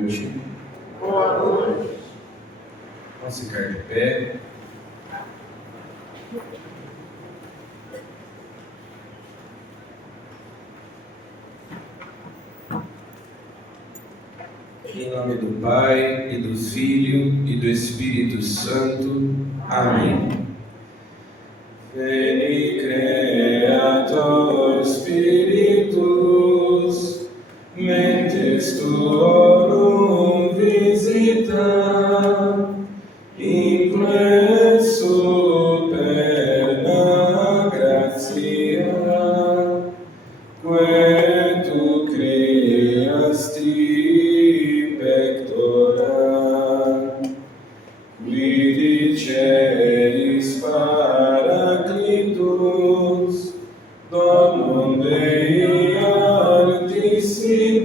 noite. Boa noite. Vamos ficar de pé. Em nome do Pai, e do Filho, e do Espírito Santo. Amém. Veni Creator Spiritus, mentes tuorum visita, imple superna gratia, que tu creasti pectora, qui diceris Paraclitus, Domum Dei Altissimi,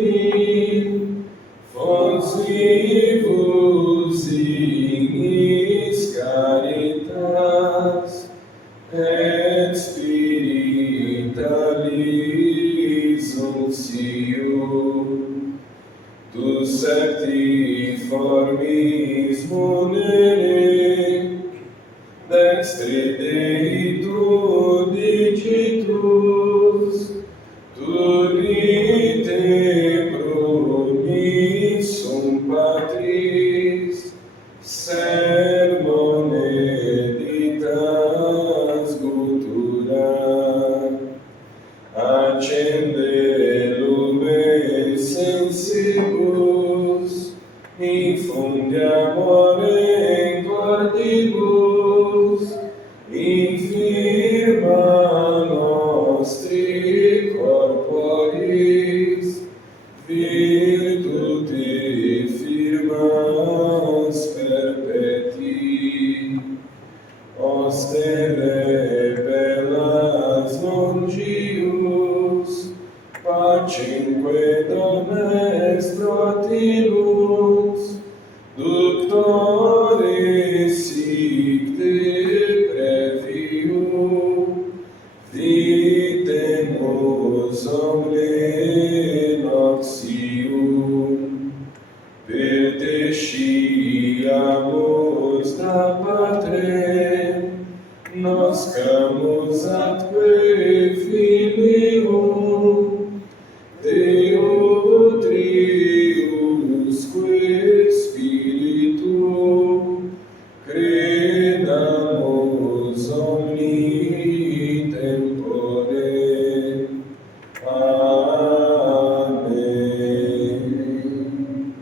fons vivus ignis caritas, et spiritualis uncium, tu septiformis munere, dextre Dei tu digitus, turite promissum Patris, sermone ditas cultura, accende lumen sensibus, infunde amore in cordibus, infirma nostri corporis, virtute firmas perpeti, ostere bellas longius, pacinque domestro tilus, ductore sic te previum, videmus omne noxium, petesciamus da Patrem, noscamus atque filium, Deo Triusque Spiritu, credamus omni tempore. Amém.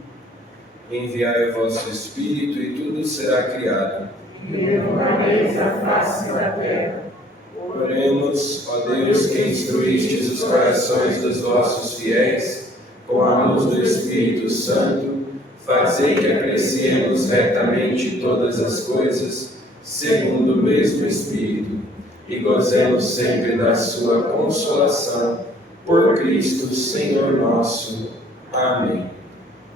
Enviai o vosso Espírito e tudo será criado. Renovareis a face da terra. Oremos, ó Deus, que instruístes os corações dos vossos fiéis com a luz do Espírito Santo, fazei que apreciemos retamente todas as coisas, segundo o mesmo Espírito, e gozemos sempre da sua consolação, por Cristo Senhor nosso. Amém.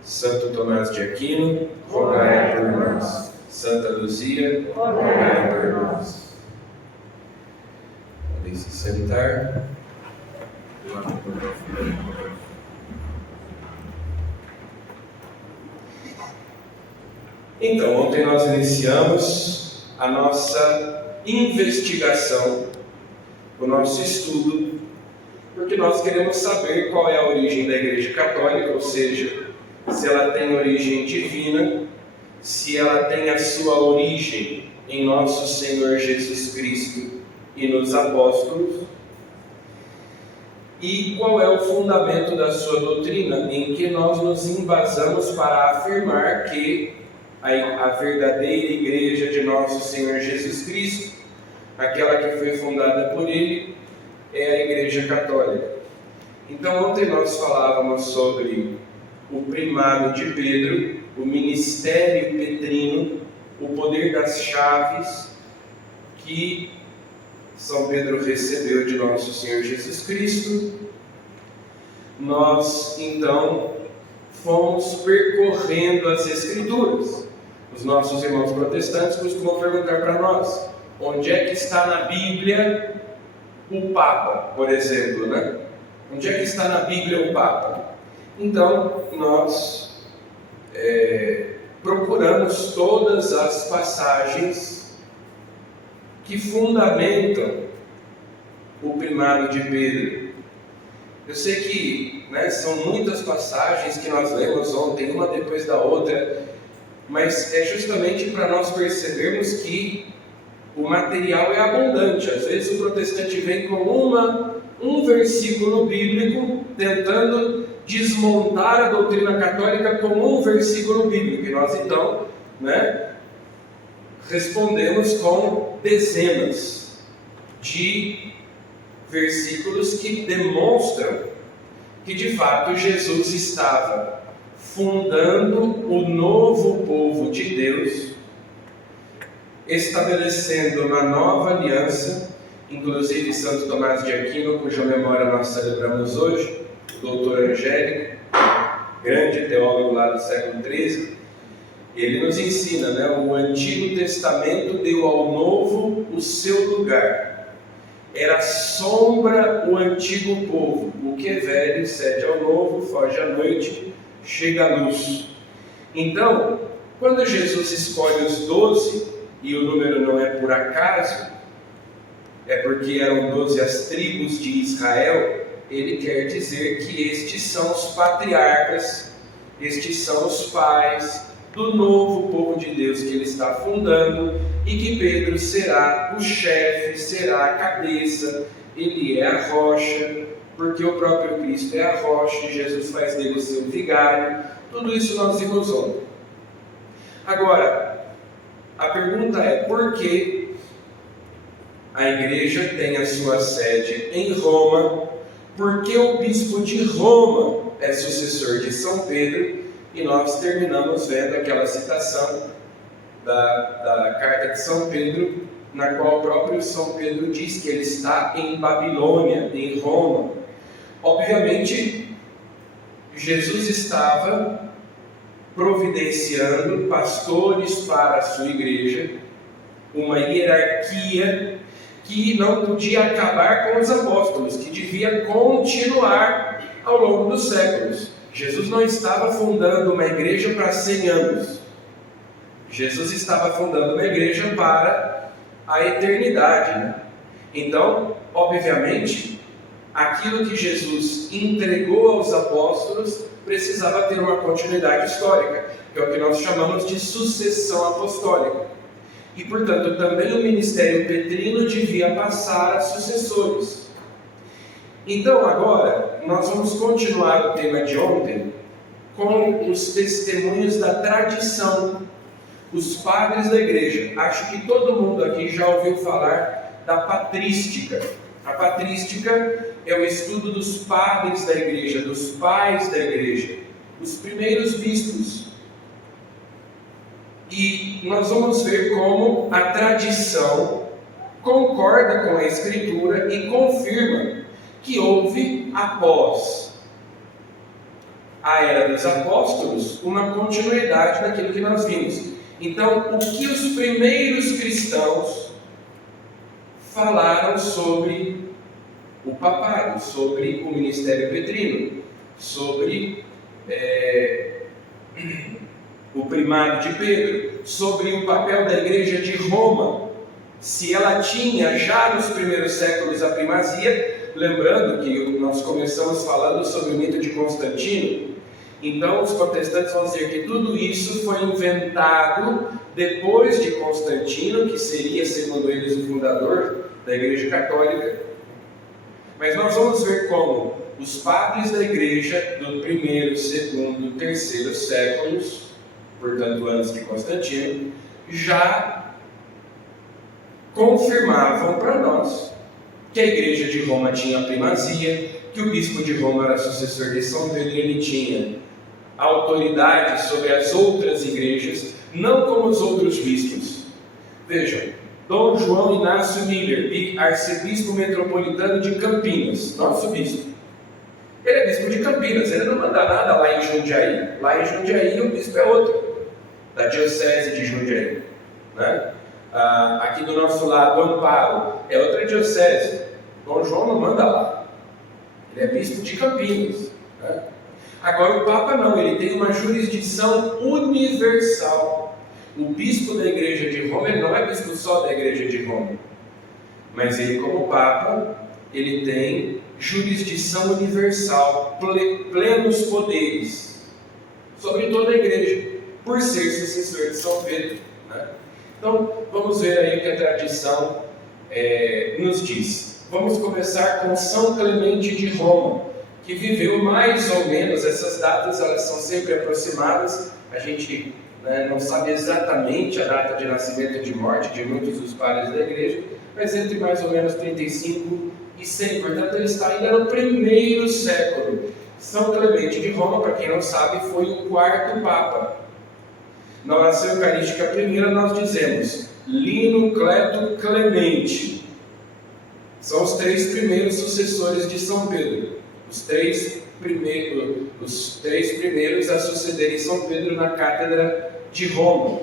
Santo Tomás de Aquino, rogai por nós. Santa Luzia, rogai por nós. Podem se sentar. Então, ontem nós iniciamos a nossa investigação, o nosso estudo, porque nós queremos saber qual é a origem da Igreja Católica, ou seja, se ela tem origem divina, se ela tem a sua origem em nosso Senhor Jesus Cristo e nos apóstolos, e qual é o fundamento da sua doutrina, em que nós nos embasamos para afirmar que a verdadeira igreja de nosso Senhor Jesus Cristo, aquela que foi fundada por Ele, é a Igreja Católica. Então ontem nós falávamos sobre o primado de Pedro, o ministério petrino, o poder das chaves que São Pedro recebeu de nosso Senhor Jesus Cristo. Nós então fomos percorrendo as Escrituras. Os nossos irmãos protestantes costumam perguntar para nós: onde é que está na Bíblia o Papa, por exemplo, né? Onde é que está na Bíblia o Papa? Então, nós procuramos todas as passagens que fundamentam o primado de Pedro. Eu sei que são muitas passagens que nós lemos ontem, uma depois da outra, mas é justamente para nós percebermos que o material é abundante. Às vezes o protestante vem com um versículo bíblico tentando desmontar a doutrina católica com um versículo bíblico, e nós então respondemos com dezenas de versículos que demonstram que de fato Jesus estava fundando o novo povo de Deus, estabelecendo uma nova aliança. Inclusive Santo Tomás de Aquino, cuja memória nós celebramos hoje, o doutor Angélico, grande teólogo lá do século XIII, ele nos ensina, o Antigo Testamento deu ao Novo o seu lugar. Era sombra o antigo povo, o que é velho cede ao novo, foge à noite, chega à luz. Então, quando Jesus escolhe os 12, e o número não é por acaso, é porque eram 12 as tribos de Israel, ele quer dizer que estes são os patriarcas, estes são os pais do novo povo de Deus que ele está fundando, e que Pedro será o chefe, será a cabeça, ele é a rocha, porque o próprio Cristo é a rocha, e Jesus faz dele o seu vigário. Tudo isso nós vimos ontem. Agora, a pergunta é: por que a igreja tem a sua sede em Roma? Por que o bispo de Roma é sucessor de São Pedro? E nós terminamos vendo aquela citação da carta de São Pedro, na qual o próprio São Pedro diz que ele está em Babilônia, em Roma. Obviamente, Jesus estava providenciando pastores para a sua igreja, uma hierarquia que não podia acabar com os apóstolos, que devia continuar ao longo dos séculos. Jesus não estava fundando uma igreja para 100 anos. Jesus estava fundando uma igreja para a eternidade. Então, obviamente, aquilo que Jesus entregou aos apóstolos precisava ter uma continuidade histórica, que é o que nós chamamos de sucessão apostólica. E, portanto, também o ministério petrino devia passar a sucessores. Então, agora, nós vamos continuar o tema de ontem com os testemunhos da tradição, os padres da igreja. Acho que todo mundo aqui já ouviu falar da patrística. A patrística é o estudo dos padres da igreja, dos pais da igreja, os primeiros bispos. E nós vamos ver como a tradição concorda com a Escritura e confirma que houve, após a era dos apóstolos, uma continuidade daquilo que nós vimos. Então, o que os primeiros cristãos falaram sobre o papado, sobre o ministério petrino, sobre o primado de Pedro, sobre o papel da igreja de Roma, se ela tinha já nos primeiros séculos a primazia. Lembrando que nós começamos falando sobre o mito de Constantino. Então os protestantes vão dizer que tudo isso foi inventado depois de Constantino, que seria, segundo eles, o fundador da Igreja Católica. Mas nós vamos ver como os padres da igreja do primeiro, segundo, terceiro séculos, portanto antes de Constantino, já confirmavam para nós que a igreja de Roma tinha primazia, que o bispo de Roma era sucessor de São Pedro e ele tinha autoridade sobre as outras igrejas, não como os outros bispos. Vejam, Dom João Inácio Miller, arcebispo metropolitano de Campinas, nosso bispo. Ele é bispo de Campinas, ele não manda nada lá em Jundiaí. Lá em Jundiaí o bispo é outro, da diocese de Jundiaí. Aqui do nosso lado, Amparo, é outra diocese. Dom João não manda lá. Ele é bispo de Campinas. Agora o Papa não, ele tem uma jurisdição universal. O bispo da Igreja de Roma, ele não é bispo só da Igreja de Roma, mas ele, como Papa, ele tem jurisdição universal, plenos poderes sobre toda a Igreja, por ser sucessor de São Pedro, né? Então, vamos ver aí o que a tradição nos diz. Vamos começar com São Clemente de Roma, que viveu mais ou menos, essas datas elas são sempre aproximadas, a gente não sabe exatamente a data de nascimento e de morte de muitos dos padres da Igreja, mas entre mais ou menos 35 e 100, portanto ele está ainda no primeiro século. São Clemente de Roma, para quem não sabe, foi o quarto Papa. Na oração eucarística primeira nós dizemos Lino, Cleto, Clemente. São os 3 primeiros sucessores de São Pedro. Os três primeiros a sucederem São Pedro na Cátedra de Roma.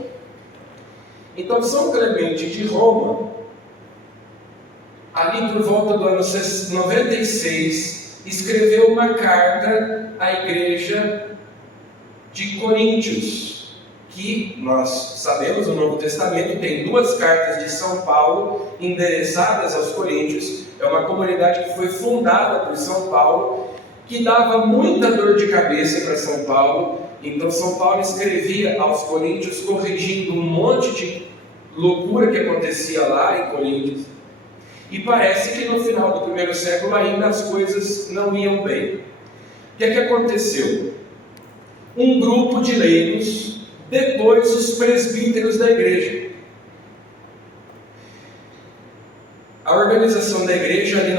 Então, São Clemente de Roma, ali por volta do ano 96, escreveu uma carta à Igreja de Coríntios, que nós sabemos, o Novo Testamento tem 2 cartas de São Paulo endereçadas aos Coríntios. É uma comunidade que foi fundada por São Paulo, que dava muita dor de cabeça para São Paulo. Então São Paulo escrevia aos Coríntios corrigindo um monte de loucura que acontecia lá em Coríntios. E parece que no final do primeiro século ainda as coisas não iam bem. O que é que aconteceu? Um grupo de leigos, depois os presbíteros da igreja. A organização da igreja ali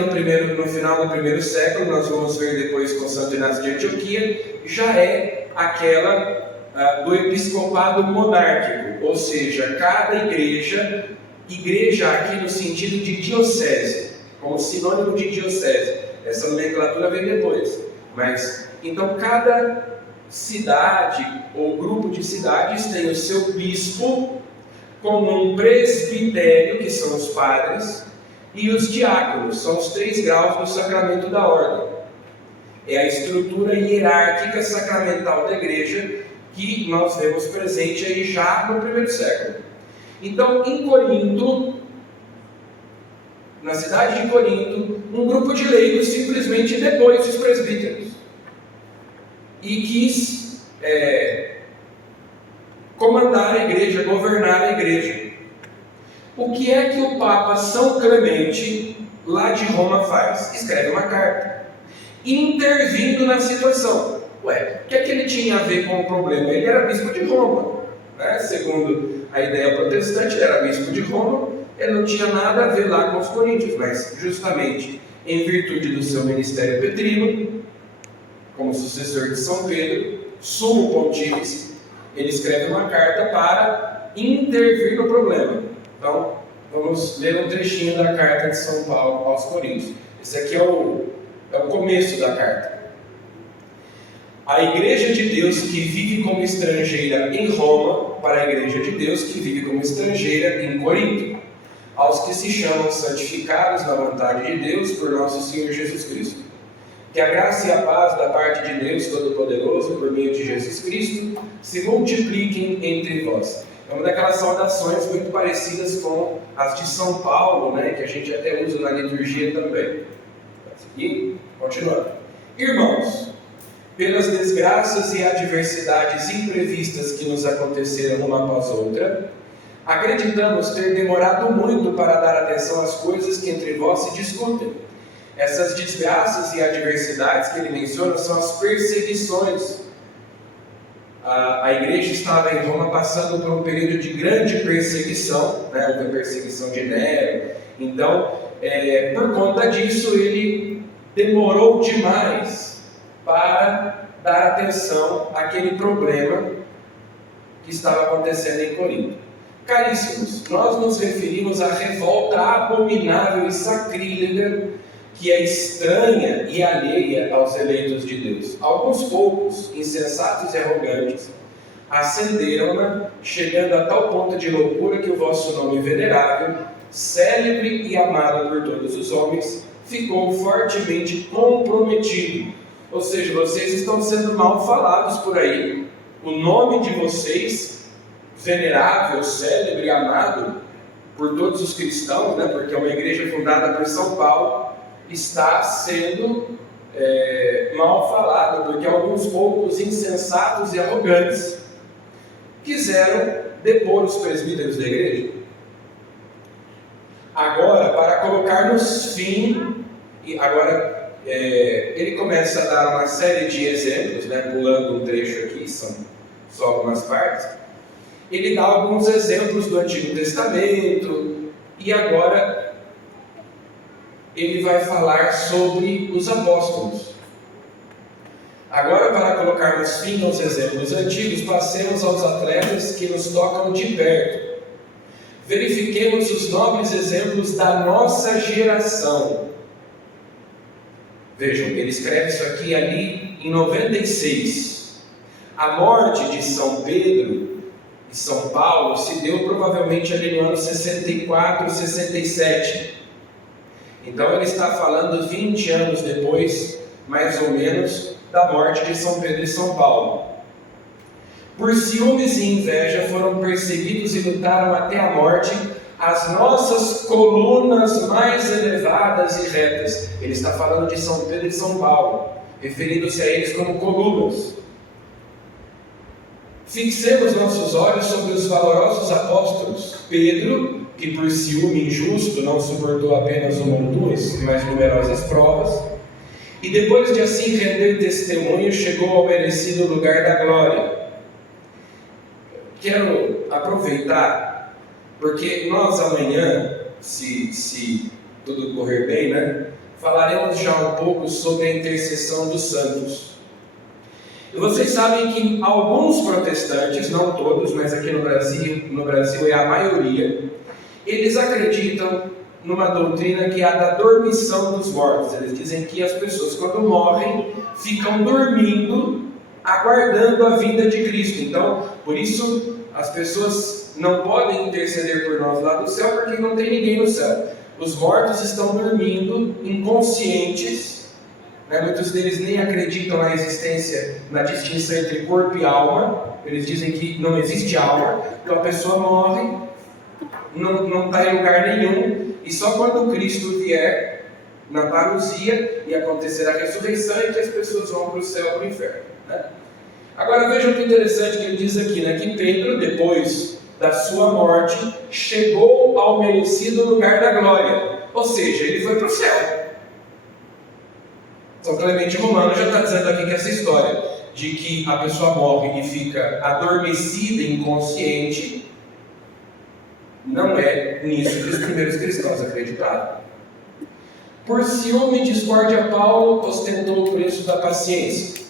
no final do primeiro século, nós vamos ver depois com Santo Inácio de Antioquia, já é aquela do episcopado monárquico, ou seja, cada igreja aqui no sentido de diocese, como sinônimo de diocese, essa nomenclatura vem depois, mas então cada cidade ou grupo de cidades tem o seu bispo, como um presbitério, que são os padres, e os diáconos, são os 3 graus do sacramento da ordem. É a estrutura hierárquica sacramental da igreja que nós vemos presente aí já no primeiro século. Então, em Corinto, na cidade de Corinto, um grupo de leigos simplesmente depôs os presbíteros e quis comandar a igreja, governar a igreja. O que é que o Papa São Clemente, lá de Roma, faz? Escreve uma carta, intervindo na situação. O que é que ele tinha a ver com o problema? Ele era bispo de Roma, né? Segundo a ideia protestante, ele era bispo de Roma, ele não tinha nada a ver lá com os coríntios, mas justamente em virtude do seu ministério petrino, como sucessor de São Pedro, sumo pontífice, ele escreve uma carta para intervir no problema. Então, vamos ler um trechinho da carta de São Paulo aos Coríntios. Esse aqui é o começo da carta. A igreja de Deus que vive como estrangeira em Roma, para a igreja de Deus que vive como estrangeira em Corinto, aos que se chamam santificados na vontade de Deus por nosso Senhor Jesus Cristo. Que a graça e a paz da parte de Deus Todo-Poderoso, por meio de Jesus Cristo, se multipliquem entre vós. É uma daquelas saudações muito parecidas com as de São Paulo, né, que a gente até usa na liturgia também. E, continuando. Irmãos, pelas desgraças e adversidades imprevistas que nos aconteceram uma após outra, acreditamos ter demorado muito para dar atenção às coisas que entre vós se discutem. Essas desgraças e adversidades que ele menciona são as perseguições. A igreja estava em Roma passando por um período de grande perseguição, né, a perseguição de Nero. Então, por conta disso, ele demorou demais para dar atenção àquele problema que estava acontecendo em Corinto. Caríssimos, nós nos referimos à revolta abominável e sacrílega que é estranha e alheia aos eleitos de Deus. Alguns poucos, insensatos e arrogantes, acenderam-na, chegando a tal ponto de loucura que o vosso nome venerável, célebre e amado por todos os homens, ficou fortemente comprometido, Ou seja, vocês estão sendo mal falados por aí. O nome de vocês, venerável, célebre, amado por todos os cristãos, né, porque é uma igreja fundada por São Paulo, está sendo mal falado, porque alguns poucos insensatos e arrogantes quiseram depor os presbíteros da igreja. Agora, para colocarmos fim, ele começa a dar uma série de exemplos, né, pulando um trecho aqui, são só algumas partes. Ele dá alguns exemplos do Antigo Testamento, e agora ele vai falar sobre os apóstolos. Agora, para colocarmos fim aos exemplos antigos, passemos aos atletas que nos tocam de perto. Verifiquemos os nobres exemplos da nossa geração. Vejam, ele escreve isso aqui ali em 96. A morte de São Pedro e São Paulo se deu provavelmente ali no ano 64, 67. Então ele está falando 20 anos depois, mais ou menos, da morte de São Pedro e São Paulo. Por ciúmes e inveja foram perseguidos e lutaram até a morte as nossas colunas mais elevadas e retas. Ele está falando de São Pedro e São Paulo, referindo-se a eles como colunas. Fixemos nossos olhos sobre os valorosos apóstolos. Pedro, que por ciúme injusto não suportou apenas uma ou duas, mas numerosas provas, e depois de assim render testemunho, chegou ao merecido lugar da glória. Quero aproveitar, porque nós amanhã, se tudo correr bem, né, falaremos já um pouco sobre a intercessão dos santos. E vocês sabem que alguns protestantes, não todos, mas aqui no Brasil é a maioria, eles acreditam numa doutrina que é a da dormição dos mortos. Eles dizem que as pessoas, quando morrem, ficam dormindo, aguardando a vinda de Cristo. Então, por isso, as pessoas não podem interceder por nós lá do céu, porque não tem ninguém no céu. Os mortos estão dormindo, inconscientes, né? Muitos deles nem acreditam na existência, na distinção entre corpo e alma. Eles dizem que não existe alma. Então a pessoa morre, não está em lugar nenhum, e só quando Cristo vier na parousia e acontecer a ressurreição é que as pessoas vão para o céu ou para o inferno, né? Agora vejam que interessante que ele diz aqui, né, que Pedro, depois da sua morte, chegou ao merecido lugar da glória, ou seja, ele foi para o céu. São Clemente Romano já está dizendo aqui que essa história de que a pessoa morre e fica adormecida e inconsciente não é nisso que os primeiros cristãos acreditavam. Por ciúme e discórdia, Paulo ostentou o preço da paciência.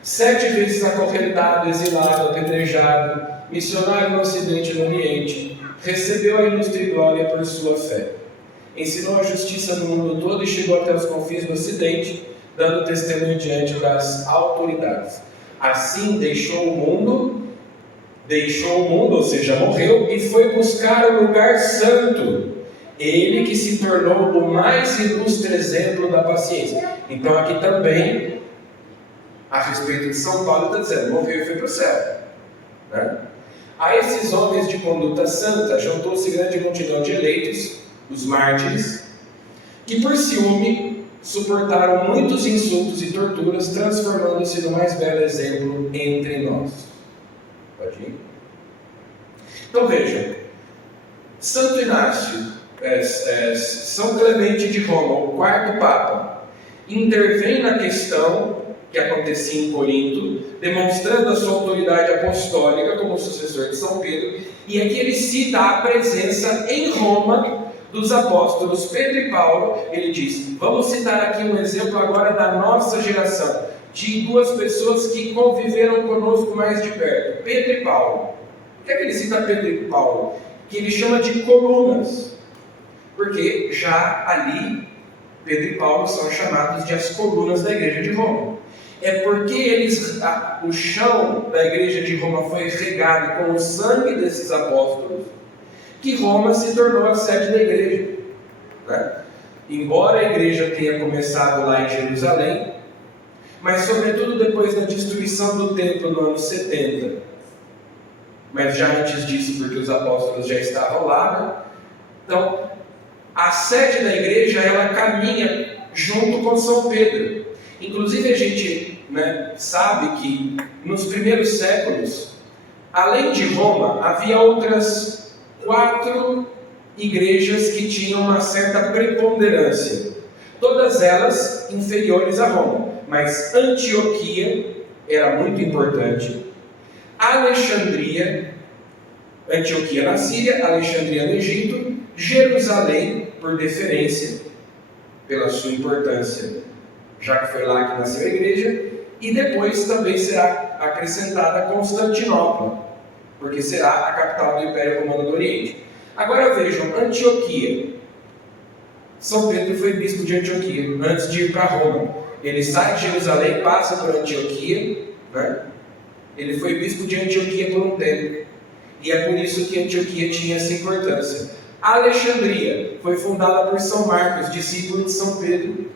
7 vezes acorrentado, exilado, apedrejado, missionário no Ocidente e no Oriente, recebeu a ilustre glória por sua fé. Ensinou a justiça no mundo todo e chegou até os confins do Ocidente, dando testemunho diante das autoridades. Assim deixou o mundo, ou seja, morreu, e foi buscar o lugar santo. Ele que se tornou o mais ilustre exemplo da paciência. Então aqui também, a respeito de São Paulo, está dizendo, morreu e foi para o céu, né? A esses homens de conduta santa juntou-se grande multidão de eleitos, os mártires, que por ciúme suportaram muitos insultos e torturas, transformando-se no mais belo exemplo entre nós. Pode ir? Então vejam, Santo Inácio, São Clemente de Roma, o quarto Papa, intervém na questão que acontecia em Corinto, demonstrando a sua autoridade apostólica como sucessor de São Pedro, e aqui ele cita a presença em Roma dos apóstolos Pedro e Paulo. Ele diz, vamos citar aqui um exemplo agora da nossa geração, de duas pessoas que conviveram conosco mais de perto, Pedro e Paulo. Por que é que ele cita Pedro e Paulo? Que ele chama de colunas, porque já ali Pedro e Paulo são chamados de as colunas da igreja de Roma. É porque o chão da igreja de Roma foi regado com o sangue desses apóstolos, que Roma se tornou a sede da igreja, né? Embora a igreja tenha começado lá em Jerusalém, mas sobretudo depois da destruição do templo no ano 70. Mas já antes disso, porque os apóstolos já estavam lá, né? Então, a sede da igreja, ela caminha junto com São Pedro. Inclusive a gente, né, sabe que nos primeiros séculos, além de Roma, havia outras 4 igrejas que tinham uma certa preponderância. Todas elas inferiores a Roma. Mas Antioquia era muito importante. Alexandria, Antioquia na Síria, Alexandria no Egito, Jerusalém, por deferência, pela sua importância, já que foi lá que nasceu a igreja, e depois também será acrescentada Constantinopla, porque será a capital do Império Romano do Oriente. Agora vejam, Antioquia. São Pedro foi bispo de Antioquia, antes de ir para Roma. Ele sai de Jerusalém, passa por Antioquia, né? Ele foi bispo de Antioquia por um tempo. E é por isso que Antioquia tinha essa importância. Alexandria foi fundada por São Marcos, discípulo de São Pedro.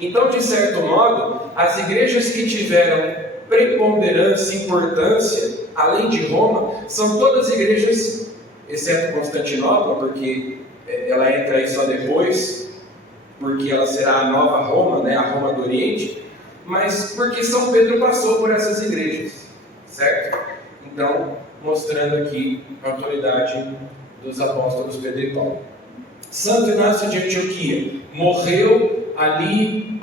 Então, de certo modo, as igrejas que tiveram preponderância e importância, além de Roma, são todas igrejas, exceto Constantinopla, porque ela entra aí só depois, porque ela será a nova Roma, né, a Roma do Oriente, mas porque São Pedro passou por essas igrejas, certo? Então, mostrando aqui a autoridade dos apóstolos Pedro e Paulo. Santo Inácio de Antioquia morreu ali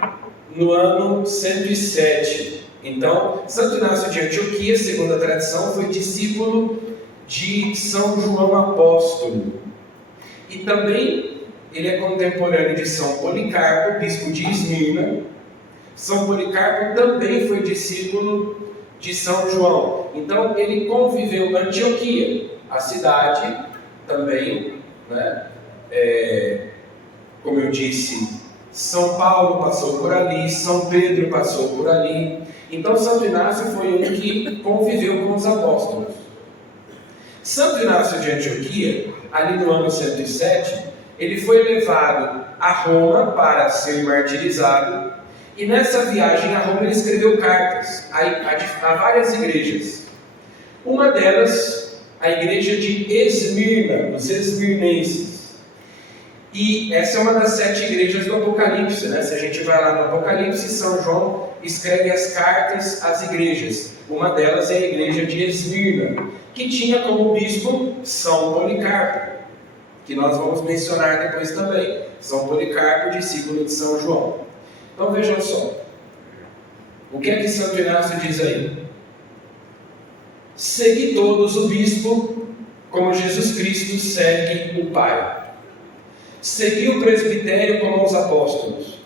no ano 107. Então, Santo Inácio de Antioquia, segundo a tradição, foi discípulo de São João Apóstolo. E também ele é contemporâneo de São Policarpo, bispo de Esmirna. São Policarpo também foi discípulo de São João. Então ele conviveu em Antioquia, a cidade também, né? Como eu disse, São Paulo passou por ali, São Pedro passou por ali. Então Santo Inácio foi um que conviveu com os apóstolos. Santo Inácio de Antioquia, ali no ano 107, ele foi levado a Roma para ser martirizado. E nessa viagem a Roma ele escreveu cartas a várias igrejas. Uma delas, a igreja de Esmirna, os esmirnenses. E essa é uma das 7 igrejas do Apocalipse, né? Se a gente vai lá no Apocalipse, São João escreve as cartas às igrejas. Uma delas é a igreja de Esmirna, que tinha como bispo São Policarpo, que nós vamos mencionar depois também. São Policarpo, discípulo de São João. Então vejam só, o que é que Santo Inácio diz aí? Segui todos o bispo, como Jesus Cristo segue o Pai. Segui o presbitério como os apóstolos.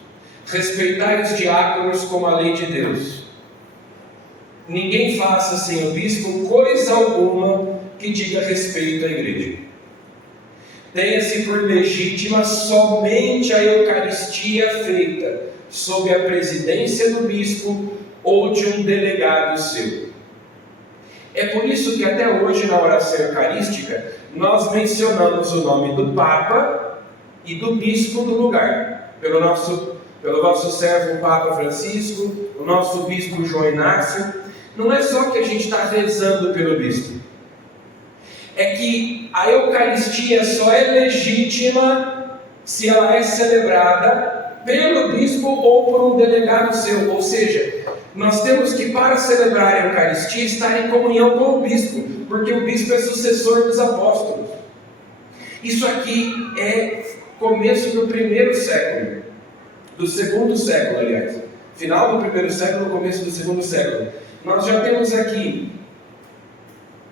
Respeitai os diáconos como a lei de Deus. Ninguém faça sem o bispo coisa alguma que diga respeito à igreja. Tenha-se por legítima somente a Eucaristia feita sob a presidência do bispo ou de um delegado seu. É por isso que até hoje na oração eucarística nós mencionamos o nome do Papa e do bispo do lugar, pelo nosso servo Papa Francisco, o nosso bispo João Inácio. Não é só que a gente está rezando pelo bispo, é que a Eucaristia só é legítima se ela é celebrada pelo bispo ou por um delegado seu. Ou seja, nós temos que, para celebrar a Eucaristia, estar em comunhão com o bispo, porque o bispo é sucessor dos apóstolos. Isso aqui é começo do 1º século, do 2º século, aliás, final do 1º século, começo do 2º século. Nós já temos aqui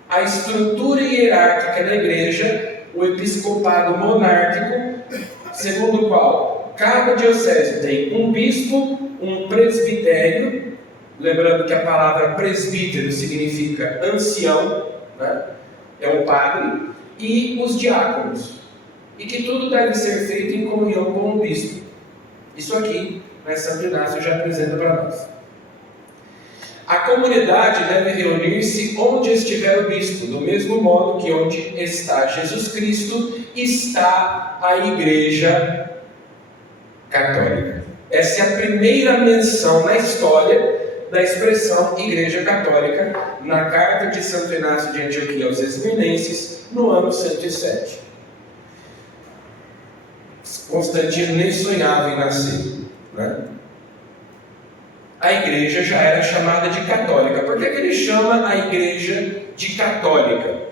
a estrutura hierárquica da igreja, o episcopado monárquico, segundo o qual cada diocese tem um bispo, um presbitério, lembrando que a palavra presbítero significa ancião, né? É o padre, e os diáconos, e que tudo deve ser feito em comunhão com o bispo. Isso aqui, né, Santo Inácio já apresenta para nós. A comunidade deve reunir-se onde estiver o bispo, do mesmo modo que onde está Jesus Cristo, está a Igreja Católica. Essa é a primeira menção na história da expressão Igreja Católica, na carta de Santo Inácio de Antioquia aos Esmirnenses, no ano 107. Constantino nem sonhava em nascer, né? A igreja já era chamada de católica. Por que ele chama a igreja de católica?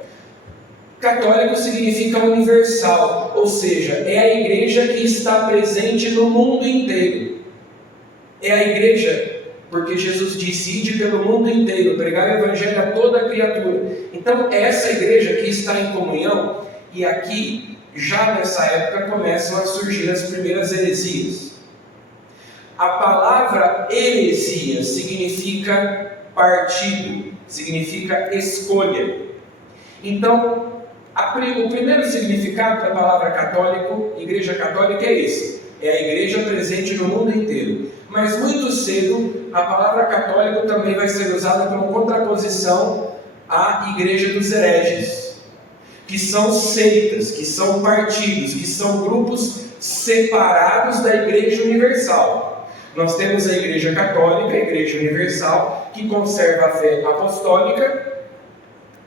Católico significa universal, ou seja, é a igreja que está presente no mundo inteiro. É a igreja, porque Jesus disse: ide pelo mundo inteiro, pregar o evangelho a toda criatura. Então, é essa igreja que está em comunhão, e aqui, já nessa época, começam a surgir as primeiras heresias. A palavra heresia significa partido, significa escolha. Então, o primeiro significado da palavra católico, igreja católica, é esse: é a igreja presente no mundo inteiro. Mas muito cedo, a palavra católico também vai ser usada como contraposição à igreja dos hereges, que são seitas, que são partidos, que são grupos separados da igreja universal. Nós temos a igreja católica, a igreja universal, que conserva a fé apostólica,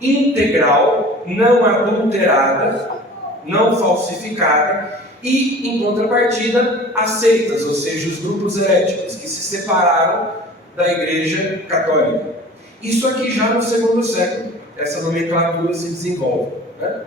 integral, não adulterada, não falsificada, e, em contrapartida, as seitas, ou seja, os grupos heréticos, que se separaram da igreja católica. Isso aqui já no segundo século, essa nomenclatura se desenvolve, né?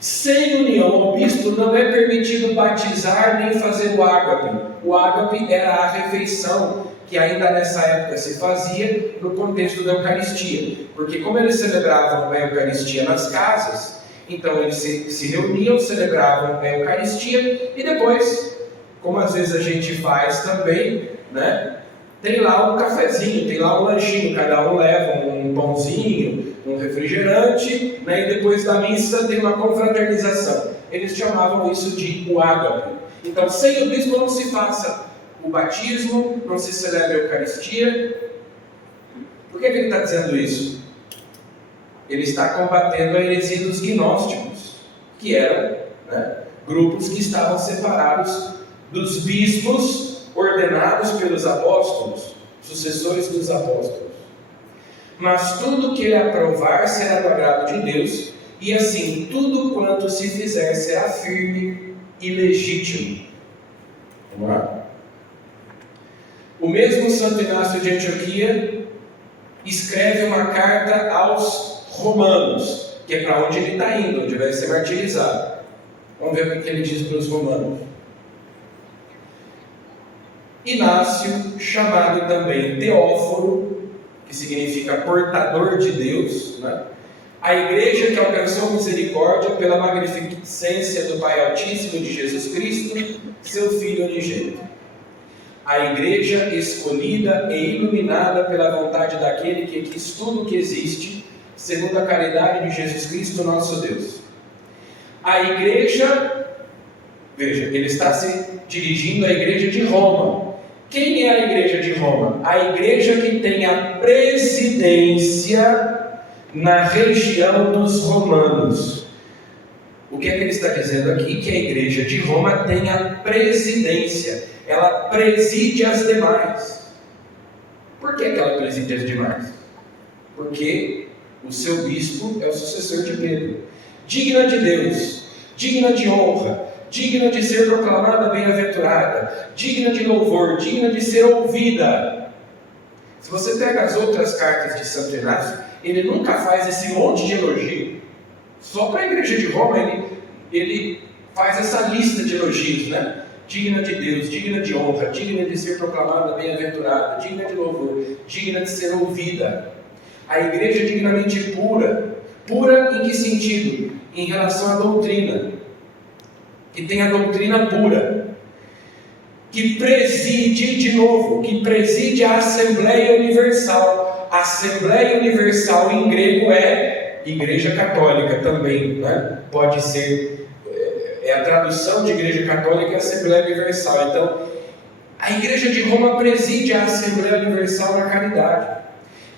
Sem união ao bispo não é permitido batizar nem fazer o ágape. O ágape era a refeição que ainda nessa época se fazia no contexto da Eucaristia, porque como eles celebravam a Eucaristia nas casas, então eles se reuniam, celebravam a Eucaristia e depois, como às vezes a gente faz também, né, tem lá um cafezinho, tem lá um lanchinho, cada um leva um pãozinho, um refrigerante, né, e depois da missa tem uma confraternização. Eles chamavam isso de o ágape. Então, sem o bispo não se faça o batismo, não se celebra a Eucaristia. Por que ele está dizendo isso? Ele está combatendo a heresia dos gnósticos, que eram, né, grupos que estavam separados dos bispos ordenados pelos apóstolos, sucessores dos apóstolos. Mas tudo que ele aprovar será do agrado de Deus, e assim tudo quanto se fizer será firme e legítimo. Vamos lá? O mesmo Santo Inácio de Antioquia escreve uma carta aos romanos, que é para onde ele está indo, onde vai ser martirizado. Vamos ver o que ele diz para os romanos. Inácio, chamado também Teóforo, que significa portador de Deus, né? A igreja que alcançou misericórdia pela magnificência do Pai Altíssimo de Jesus Cristo, seu Filho unigênito. A igreja escolhida e iluminada pela vontade daquele que quis tudo o que existe, segundo a caridade de Jesus Cristo, nosso Deus. A igreja, veja, ele está se dirigindo à igreja de Roma. Quem é a igreja de Roma? A igreja que tem a presidência na região dos romanos. O que é que ele está dizendo aqui? Que a igreja de Roma tem a presidência. Ela preside as demais. Por que ela preside as demais? Porque o seu bispo é o sucessor de Pedro. Digna de Deus, digna de honra, digna de ser proclamada bem-aventurada, digna de louvor, digna de ser ouvida. Se você pega as outras cartas de Santo Inácio, ele nunca faz esse monte de elogio. Só para a igreja de Roma ele faz essa lista de elogios, né? Digna de Deus, digna de honra, digna de ser proclamada bem-aventurada, digna de louvor, digna de ser ouvida. A igreja é dignamente pura. Pura em que sentido? Em relação à doutrina. Que tem a doutrina pura. Que preside, de novo, que preside a Assembleia Universal. A Assembleia Universal em grego é Igreja Católica também, né? Pode ser, é a tradução de Igreja Católica e Assembleia Universal. Então, a Igreja de Roma preside a Assembleia Universal na caridade,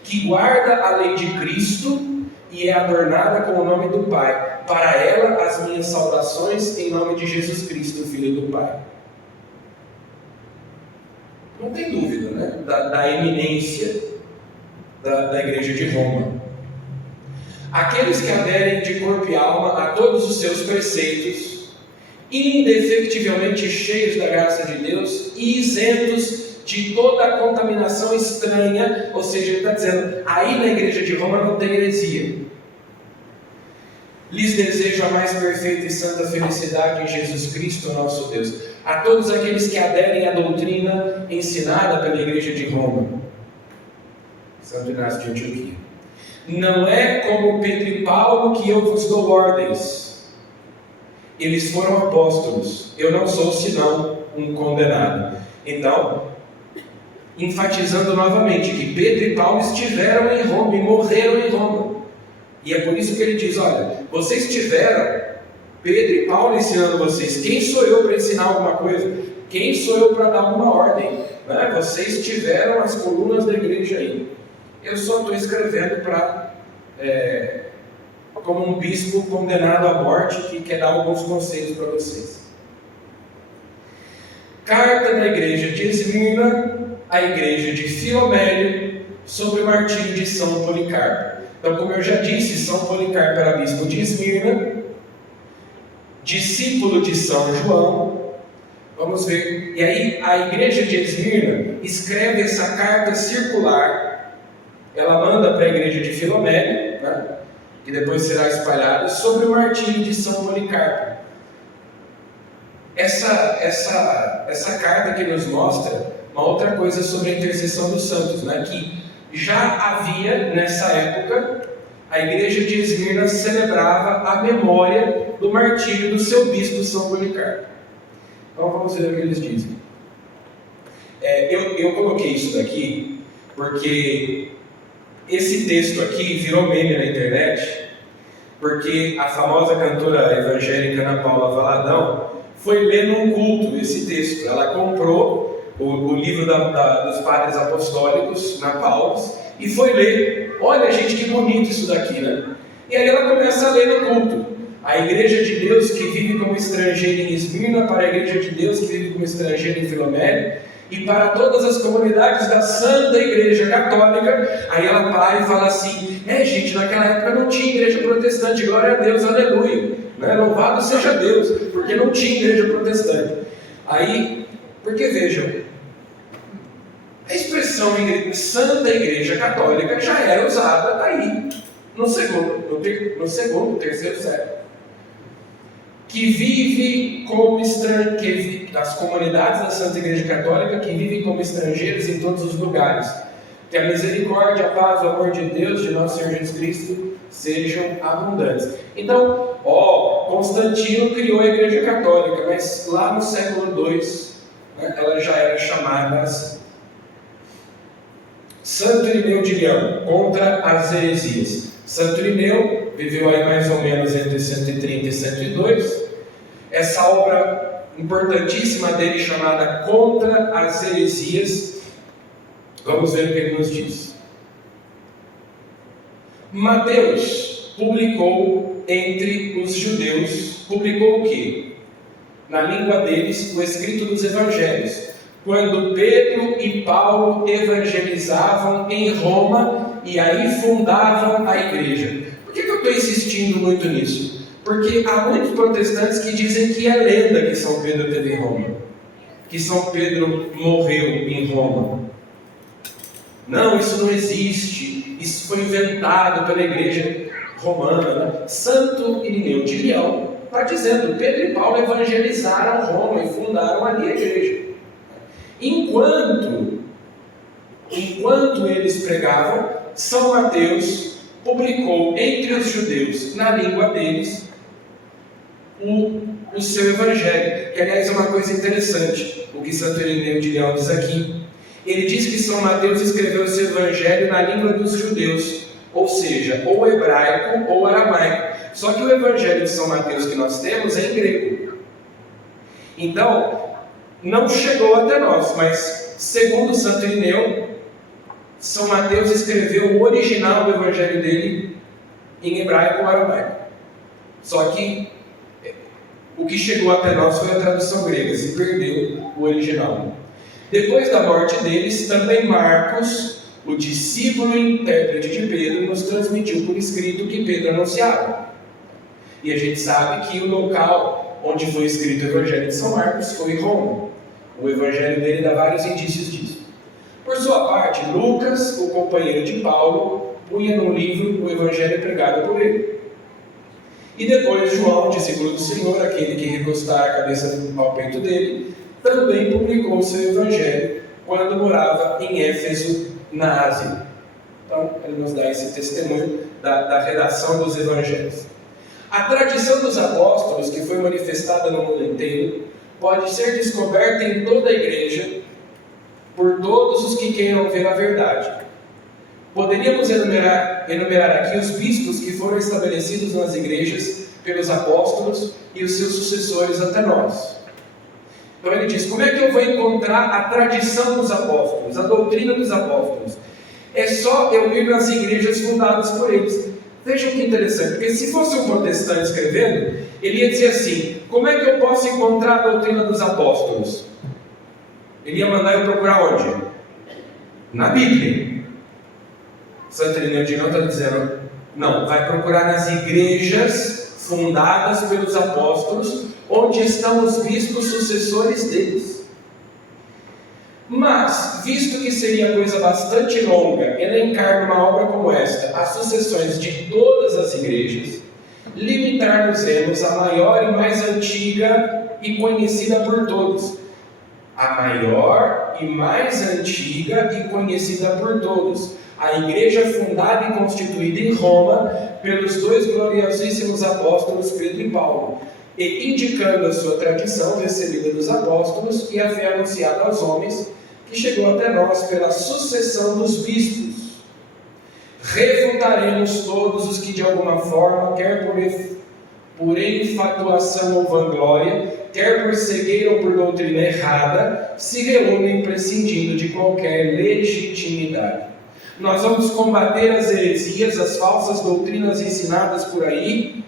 que guarda a lei de Cristo e é adornada com o nome do Pai. Para ela, as minhas saudações em nome de Jesus Cristo, Filho do Pai. não tem dúvida, né, da eminência da Igreja de Roma. Aqueles que aderem de corpo e alma a todos os seus preceitos, indefectivelmente cheios da graça de Deus e isentos de toda a contaminação estranha, ou seja, ele está dizendo, aí na Igreja de Roma não tem heresia. Lhes desejo a mais perfeita e santa felicidade em Jesus Cristo, nosso Deus. A todos aqueles que aderem à doutrina ensinada pela Igreja de Roma. Santo Inácio de Antioquia. Não é como Pedro e Paulo que eu vos dou ordens. Eles foram apóstolos. Eu não sou senão um condenado. Então, enfatizando novamente que Pedro e Paulo estiveram em Roma e morreram em Roma. E é por isso que ele diz, olha, vocês tiveram Pedro e Paulo ensinando vocês. Quem sou eu para ensinar alguma coisa? Quem sou eu para dar alguma ordem? Né? Vocês tiveram as colunas da igreja aí. Eu só estou escrevendo para, como um bispo condenado à morte que quer dar alguns conselhos para vocês. Carta da igreja de Esmirna, à igreja de Filomélio, sobre o martírio de São Policarpo. Então, como eu já disse, São Policarpo era bispo de Esmirna, discípulo de São João. Vamos ver. E aí, a igreja de Esmirna escreve essa carta circular. Ela manda para a igreja de Filomélio, né, que depois será espalhada, sobre o martírio de São Policarpo. Essa carta que nos mostra uma outra coisa sobre a intercessão dos santos, né, que já havia, nessa época, a igreja de Esmirna celebrava a memória do martírio do seu bispo São Policarpo. Então vamos ver o que eles dizem. Eu coloquei isso daqui porque esse texto aqui virou meme na internet, porque a famosa cantora evangélica Ana Paula Valadão foi ler num culto esse texto. Ela comprou o livro dos padres apostólicos na Paulus e foi ler. Olha, gente, que bonito isso daqui, né? E aí ela começa a ler no culto. A igreja de Deus que vive como estrangeira em Esmirna, para a igreja de Deus que vive como estrangeira em Filomélio, e para todas as comunidades da Santa Igreja Católica. Aí ela para e fala assim, gente, naquela época não tinha igreja protestante, glória a Deus, aleluia, né? Louvado seja Deus, porque não tinha igreja protestante. Aí, porque vejam, a expressão Santa Igreja Católica já era usada aí, no segundo, terceiro século. Que vive como estrangeiros, as comunidades da Santa Igreja Católica que vivem como estrangeiros em todos os lugares. Que a misericórdia, a paz, o amor de Deus, de nosso Senhor Jesus Cristo, sejam abundantes. Então, Constantino criou a Igreja Católica, mas lá no século II, né, ela já era chamada assim. Santo Irineu de Leão, contra as heresias. Santo Irineu viveu aí mais ou menos entre 130 e 102. Essa obra importantíssima dele, chamada Contra as Heresias, vamos ver o que ele nos diz. Mateus publicou entre os judeus, publicou o quê? Na língua deles, o escrito dos evangelhos. Quando Pedro e Paulo evangelizavam em Roma e aí fundavam a igreja. Por que eu estou insistindo muito nisso? Porque há muitos protestantes que dizem que é lenda que São Pedro teve em Roma, que São Pedro morreu em Roma. Não, isso não existe, isso foi inventado pela igreja romana, né? Santo Irineu de Leão está dizendo, Pedro e Paulo evangelizaram Roma e fundaram ali a igreja. Enquanto eles pregavam, São Mateus publicou entre os judeus, na língua deles, o seu evangelho. Que aliás é uma coisa interessante, o que Santo Irineu de Leão diz aqui. Ele diz que São Mateus escreveu o seu evangelho na língua dos judeus, ou seja, ou hebraico ou aramaico. Só que o evangelho de São Mateus que nós temos é em grego. Então, não chegou até nós, mas segundo Santo Irineu, São Mateus escreveu o original do evangelho dele em hebraico ou aramaico. Só que o que chegou até nós foi a tradução grega, se perdeu o original. Depois da morte deles, também Marcos, o discípulo e intérprete de Pedro, nos transmitiu por escrito o que Pedro anunciava. E a gente sabe que o local onde foi escrito o Evangelho de São Marcos foi Roma. O Evangelho dele dá vários indícios disso. Por sua parte, Lucas, o companheiro de Paulo, punha no livro o Evangelho pregado por ele. E depois João, discípulo do Senhor, aquele que recostara a cabeça ao peito dele, também publicou o seu Evangelho quando morava em Éfeso, na Ásia. Então, ele nos dá esse testemunho da redação dos Evangelhos. A tradição dos apóstolos, que foi manifestada no mundo inteiro, pode ser descoberta em toda a igreja, por todos os que queiram ver a verdade. Poderíamos enumerar aqui os bispos que foram estabelecidos nas igrejas pelos apóstolos e os seus sucessores até nós. Então ele diz, como é que eu vou encontrar a tradição dos apóstolos, a doutrina dos apóstolos? É só eu ir nas igrejas fundadas por eles. Vejam que interessante, porque se fosse um protestante escrevendo, ele ia dizer assim, como é que eu posso encontrar a doutrina dos apóstolos? Ele ia mandar eu procurar onde? Na Bíblia. Santo Irineu de Leão está dizendo, não, vai procurar nas igrejas fundadas pelos apóstolos, onde estão os bispos sucessores deles. Mas, visto que seria coisa bastante longa elencar numa obra como esta as sucessões de todas as igrejas, limitar-nos-emos à maior e mais antiga e conhecida por todos. A maior e mais antiga e conhecida por todos. A igreja fundada e constituída em Roma pelos dois gloriosíssimos apóstolos Pedro e Paulo, e indicando a sua tradição recebida dos apóstolos e a fé anunciada aos homens, que chegou até nós pela sucessão dos bispos. Refutaremos todos os que de alguma forma, quer por enfatuação ou vanglória, quer por cegueira ou por doutrina errada, se reúnem prescindindo de qualquer legitimidade. Nós vamos combater as heresias, as falsas doutrinas ensinadas por aí,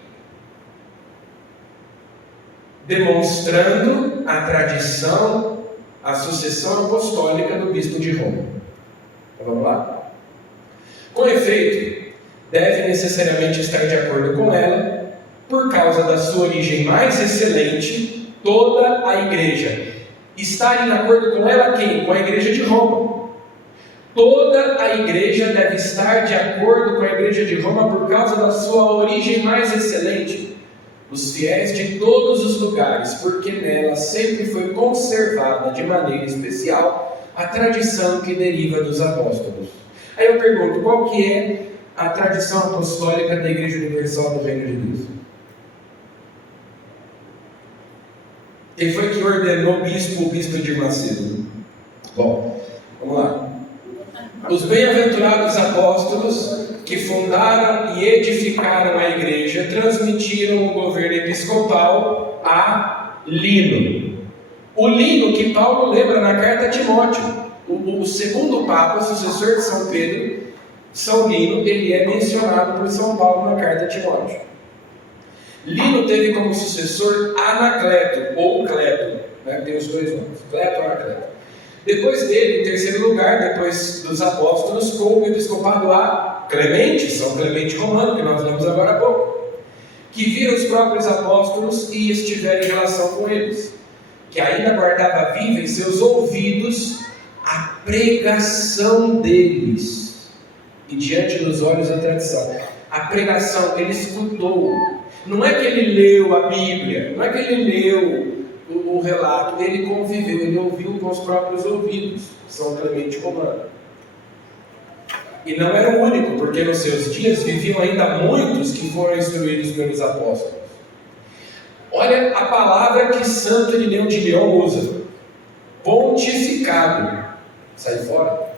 demonstrando a tradição, a sucessão apostólica do bispo de Roma. Então, vamos lá? Com efeito, deve necessariamente estar de acordo com ela, por causa da sua origem mais excelente, toda a igreja. Está em acordo com ela quem? Com a igreja de Roma. Toda a igreja deve estar de acordo com a igreja de Roma por causa da sua origem mais excelente. Os fiéis de todos os lugares, porque nela sempre foi conservada de maneira especial a tradição que deriva dos apóstolos. Aí eu pergunto, qual que é a tradição apostólica da Igreja Universal do Reino de Deus? Quem foi que ordenou o bispo de Macedo? Bom, vamos lá. Os bem-aventurados apóstolos que fundaram e edificaram a igreja transmitiram o governo episcopal a Lino. O Lino que Paulo lembra na carta a Timóteo, o segundo papa, sucessor de São Pedro, São Lino, ele é mencionado por São Paulo na carta a Timóteo. Lino teve como sucessor Anacleto, ou Cleto, né? Tem os dois nomes, Cleto ou Anacleto. Depois dele, em terceiro lugar, depois dos apóstolos, coube o episcopado a Clemente, São Clemente Romano, que nós lemos agora há pouco, que viram os próprios apóstolos e estiveram em relação com eles, que ainda guardava viva em seus ouvidos a pregação deles, e diante dos olhos a tradição. A pregação, ele escutou. Não é que ele leu a Bíblia, não é que ele leu o relato, ele conviveu, ele ouviu com os próprios ouvidos. São Clemente Romano. E não era o único, porque nos seus dias viviam ainda muitos que foram instruídos pelos apóstolos. Olha a palavra que Santo Irineu de Leão usa: pontificado. Sai fora.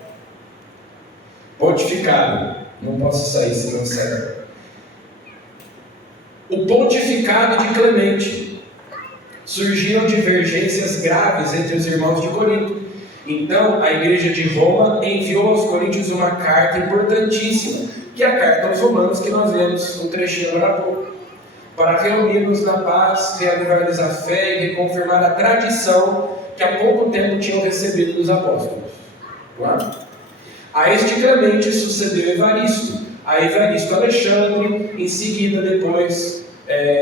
Pontificado. Não posso sair, senão sai. O pontificado de Clemente. Surgiram divergências graves entre os irmãos de Corinto. Então, a igreja de Roma enviou aos coríntios uma carta importantíssima, que é a carta aos romanos, que nós lemos um trechinho agora há pouco, para reunir-nos na paz, reavivar-lhes a fé e reconfirmar a tradição que que há pouco tempo tinham recebido dos apóstolos. Claro? A este Clemente sucedeu Evaristo, a Evaristo Alexandre, em seguida depois,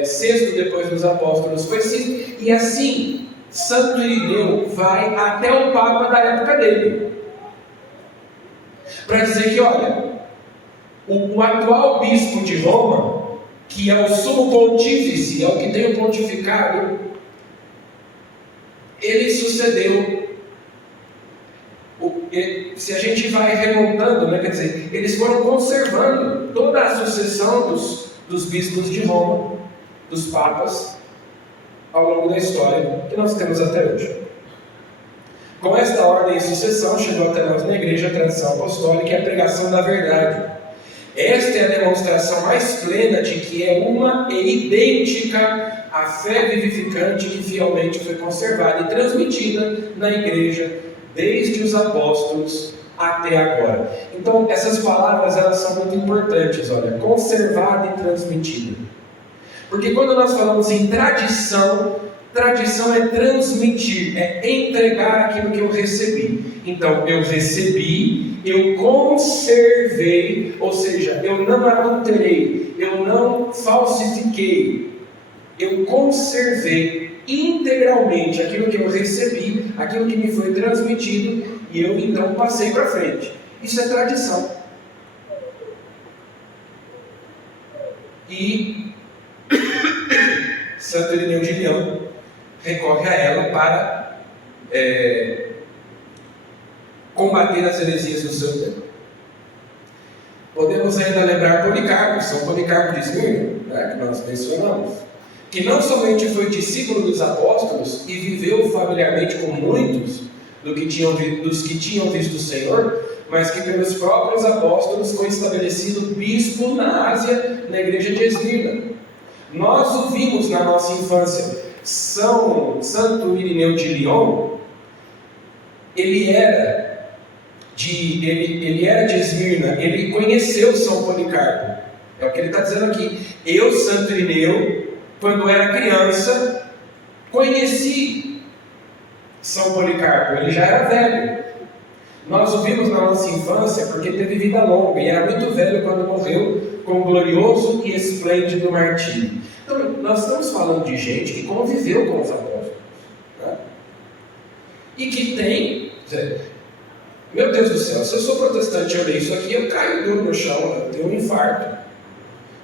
sexto depois dos apóstolos foi Cisne, e assim Santo Irineu vai até o Papa da época dele, para dizer que, olha, o atual bispo de Roma, que é o sumo pontífice, é o que tem o pontificado, ele sucedeu. Se a gente vai remontando, né, quer dizer, eles foram conservando toda a sucessão dos bispos de Roma, dos papas, ao longo da história, que nós temos até hoje. Com esta ordem e sucessão, chegou até nós na igreja a tradição apostólica e a pregação da verdade. Esta é a demonstração mais plena de que é uma e idêntica à fé vivificante que fielmente foi conservada e transmitida na igreja desde os apóstolos até agora. Então, essas palavras elas são muito importantes, olha, conservada e transmitida. Porque quando nós falamos em tradição, tradição é transmitir, é entregar aquilo que eu recebi. Então, eu recebi, eu conservei, ou seja, eu não adulterei, eu não falsifiquei, eu conservei integralmente aquilo que eu recebi, aquilo que me foi transmitido, e eu então passei para frente. Isso é tradição. E Santo Irineu de Leão recorre a ela para combater as heresias do seu tempo. Podemos ainda lembrar Policarpo, São Policarpo de Esmirna, né, que nós mencionamos, que não somente foi discípulo dos apóstolos e viveu familiarmente com muitos dos que tinham visto o Senhor, mas que pelos próprios apóstolos foi estabelecido bispo na Ásia, na igreja de Esmirna. Nós o vimos na nossa infância. Santo Irineu de Lyon, ele era de Esmirna, ele conheceu São Policarpo. É o que ele está dizendo aqui. Eu, Santo Irineu, quando era criança, conheci São Policarpo, ele já era velho. Nós o vimos na nossa infância porque teve vida longa e era muito velho quando morreu com glorioso e esplêndido martírio. Então, nós estamos falando de gente que conviveu com os apóstolos, né? E que tem, meu Deus do céu, se eu sou protestante e eu leio isso aqui, eu caio duro no chão, eu tenho um infarto.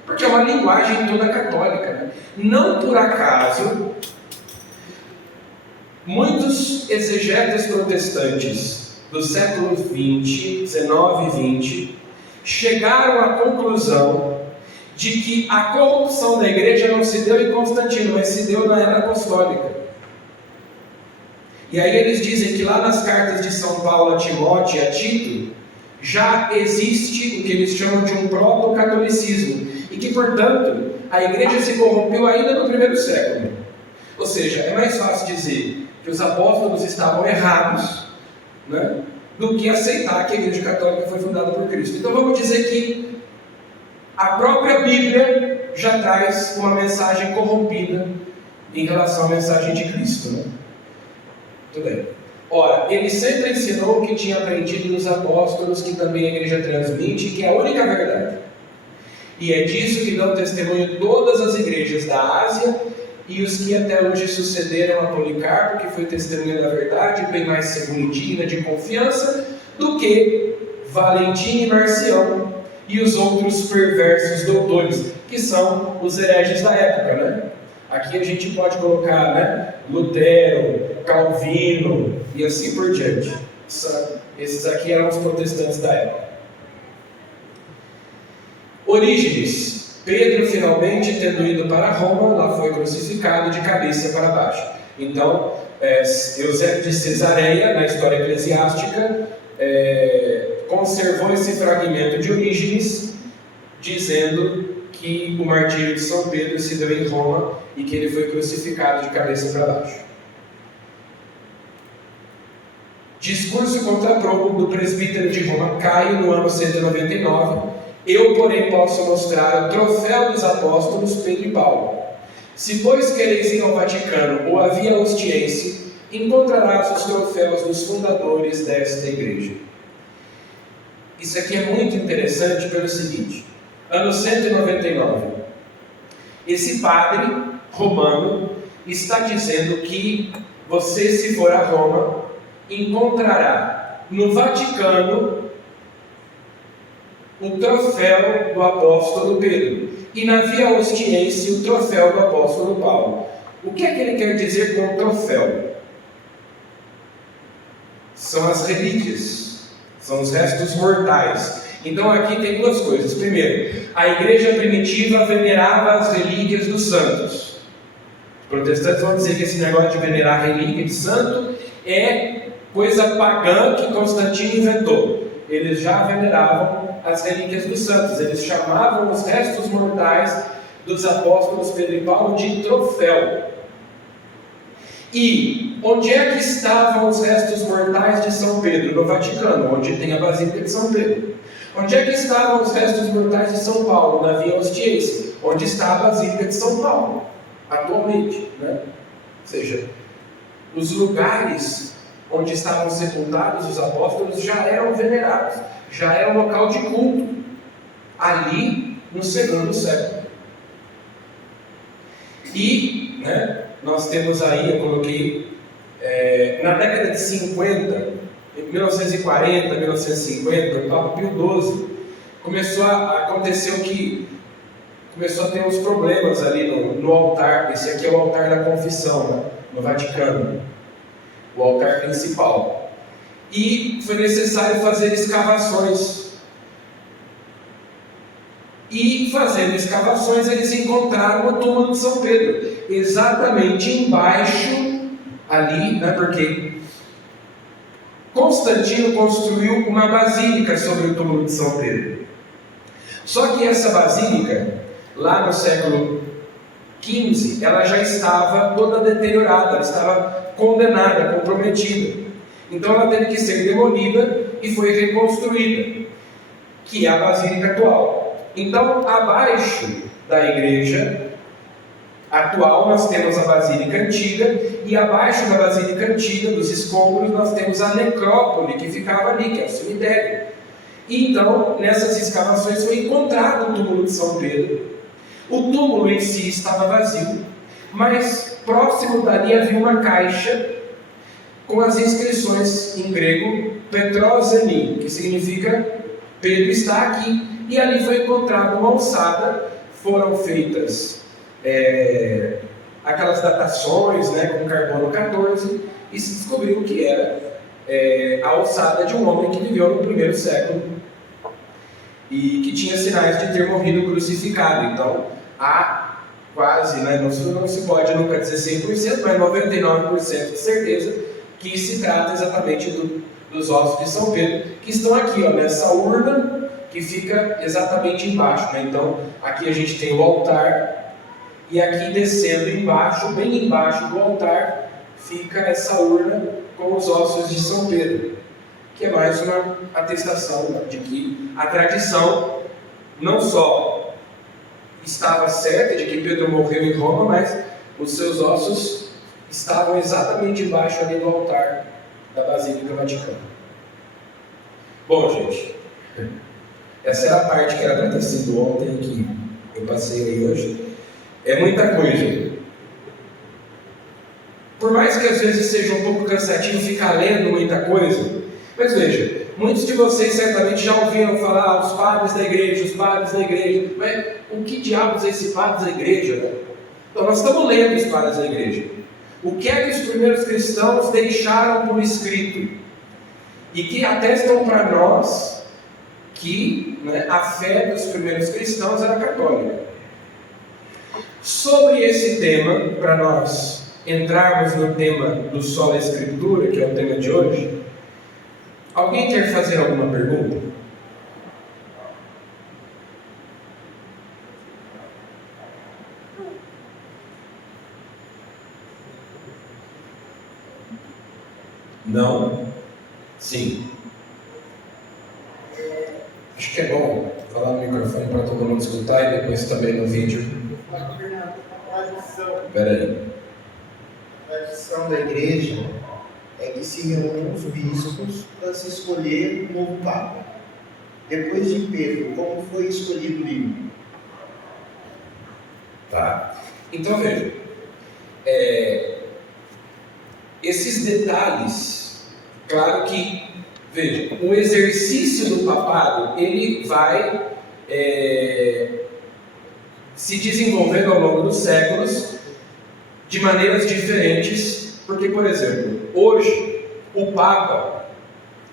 Porque é uma linguagem toda católica, né? Não por acaso, muitos exegetas protestantes do século XX, 19 e 20, chegaram à conclusão de que a corrupção da igreja não se deu em Constantino, mas se deu na era apostólica. E aí eles dizem que lá nas cartas de São Paulo a Timóteo e a Tito, já existe o que eles chamam de um proto-catolicismo, e que, portanto, a igreja se corrompeu ainda no primeiro século. Ou seja, é mais fácil dizer que os apóstolos estavam errados, né, do que aceitar que a igreja católica foi fundada por Cristo. Então vamos dizer que a própria Bíblia já traz uma mensagem corrompida em relação à mensagem de Cristo, né? Tudo bem. Ora, ele sempre ensinou o que tinha aprendido dos apóstolos, que também a igreja transmite, que é a única verdade. E é disso que dão testemunho todas as igrejas da Ásia e os que até hoje sucederam a Policarpo, que foi testemunha da verdade, bem mais segura e digna de confiança do que Valentim e Marcião e os outros perversos doutores, que são os hereges da época, né? Aqui a gente pode colocar, né, Lutero, Calvino e assim por diante. Esses aqui eram os protestantes da época. Orígenes. Pedro, finalmente, tendo ido para Roma, lá foi crucificado de cabeça para baixo. Então, Eusébio de Cesareia, na história eclesiástica, conservou esse fragmento de Orígenes, dizendo que o martírio de São Pedro se deu em Roma e que ele foi crucificado de cabeça para baixo. Discurso contra Probo do presbítero de Roma Caio, no ano 199. Eu, porém, posso mostrar o troféu dos apóstolos Pedro e Paulo. Se, pois, quereis ir ao Vaticano ou à Via Ostiense, encontrarás os troféus dos fundadores desta igreja. Isso aqui é muito interessante pelo seguinte: ano 199, esse padre romano está dizendo que você, se for a Roma, encontrará no Vaticano o troféu do apóstolo Pedro e na Via Ostiense o troféu do apóstolo Paulo. O que é que ele quer dizer com troféu? São as relíquias, são os restos mortais. Então aqui tem duas coisas. Primeiro, a igreja primitiva venerava as relíquias dos santos. Os protestantes vão dizer que esse negócio de venerar relíquia de santo é coisa pagã que Constantino inventou. Eles já veneravam as relíquias dos santos. Eles chamavam os restos mortais dos apóstolos Pedro e Paulo de troféu. E onde é que estavam os restos mortais de São Pedro? No Vaticano, onde tem a Basílica de São Pedro. Onde é que estavam os restos mortais de São Paulo? Na Via Ostiense, onde está a Basílica de São Paulo, atualmente, né? Ou seja, os lugares onde estavam sepultados os apóstolos já eram venerados, já era um local de culto, ali no segundo século. E, nós temos aí, eu coloquei, na década de 50, em 1940, 1950, o Papa Pio XII começou a acontecer o que começou a ter uns problemas ali no altar. Esse aqui é o altar da confissão, né, no Vaticano, o altar principal. E foi necessário fazer escavações. E fazendo escavações, eles encontraram o túmulo de São Pedro, exatamente embaixo ali, né, porque Constantino construiu uma basílica sobre o túmulo de São Pedro. Só que essa basílica, lá no século XV, ela já estava toda deteriorada, ela estava condenada, comprometida. Então ela teve que ser demolida e foi reconstruída, que é a basílica atual. Então, abaixo da igreja atual, nós temos a basílica antiga, e abaixo da basílica antiga, dos escombros, nós temos a necrópole, que ficava ali, que é o cemitério. E então, nessas escavações, foi encontrado o túmulo de São Pedro. O túmulo em si estava vazio, mas próximo dali havia uma caixa com as inscrições em grego Petrozeni, que significa Pedro está aqui. E ali foi encontrada uma alçada, foram feitas aquelas datações, né, com carbono 14, e se descobriu que era a alçada de um homem que viveu no primeiro século e que tinha sinais de ter morrido crucificado. Então, há quase, né, não se pode nunca dizer 100%, mas 99% de certeza que se trata exatamente dos ossos de São Pedro, que estão aqui, ó, nessa urna, que fica exatamente embaixo, né? Então, aqui a gente tem o altar, e aqui descendo embaixo, bem embaixo do altar, fica essa urna com os ossos de São Pedro, que é mais uma atestação de que a tradição não só estava certa de que Pedro morreu em Roma, mas os seus ossos estavam exatamente embaixo ali do altar da Basílica Vaticana. Bom, gente, essa era a parte que era para ter sido ontem, que eu passei aí hoje. É muita coisa. Por mais que às vezes seja um pouco cansativo ficar lendo muita coisa, mas veja, muitos de vocês certamente já ouviram falar os padres da igreja, mas o que diabos é esse padres da igreja, né? Então nós estamos lendo os padres da igreja. O que é que os primeiros cristãos deixaram por escrito? E que atestam para nós que, né, a fé dos primeiros cristãos era católica. Sobre esse tema, para nós entrarmos no tema do Sola Escritura, que é o tema de hoje, alguém quer fazer alguma pergunta? Não? Sim. Acho que é bom falar no microfone para todo mundo escutar e depois também no vídeo. Espera aí. Tradição tradição da igreja é que se reúnem os bispos para se escolher um novo Papa. Depois de Pedro, como foi escolhido Lino? Tá? Então veja, esses detalhes, claro que, veja, o exercício do papado, ele vai se desenvolvendo ao longo dos séculos de maneiras diferentes, porque, por exemplo, hoje o Papa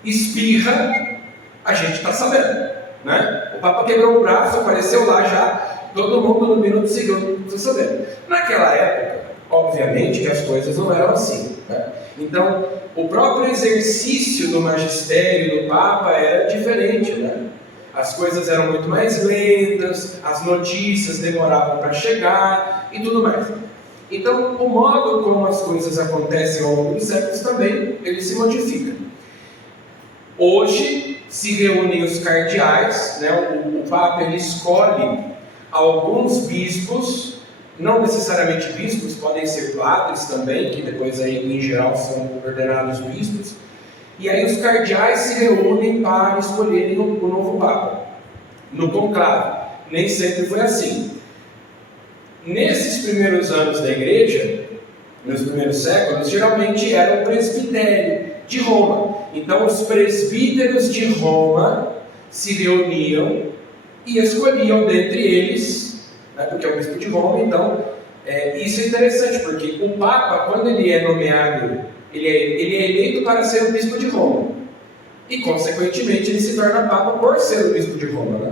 espirra, a gente está sabendo, né? O Papa quebrou o braço, apareceu lá já, todo mundo no minuto seguinte está sabendo. Naquela época, obviamente que as coisas não eram assim, né? Então, o próprio exercício do magistério do Papa era diferente, né? As coisas eram muito mais lentas, as notícias demoravam para chegar e tudo mais. Então, o modo como as coisas acontecem ao longo dos séculos também, ele se modifica. Hoje, se reúnem os cardeais, né? O Papa ele escolhe alguns bispos, não necessariamente bispos, podem ser padres também, que depois aí, em geral são ordenados bispos, e aí os cardeais se reúnem para escolherem o novo Papa, no conclave. Nem sempre foi assim. Nesses primeiros anos da igreja, nos primeiros séculos, geralmente era o presbitério de Roma. Então os presbíteros de Roma se reuniam e escolhiam dentre eles, né, porque é o bispo de Roma. Então isso é interessante, porque o Papa, quando ele é nomeado, ele é eleito para ser o bispo de Roma, e consequentemente ele se torna Papa por ser o bispo de Roma, né?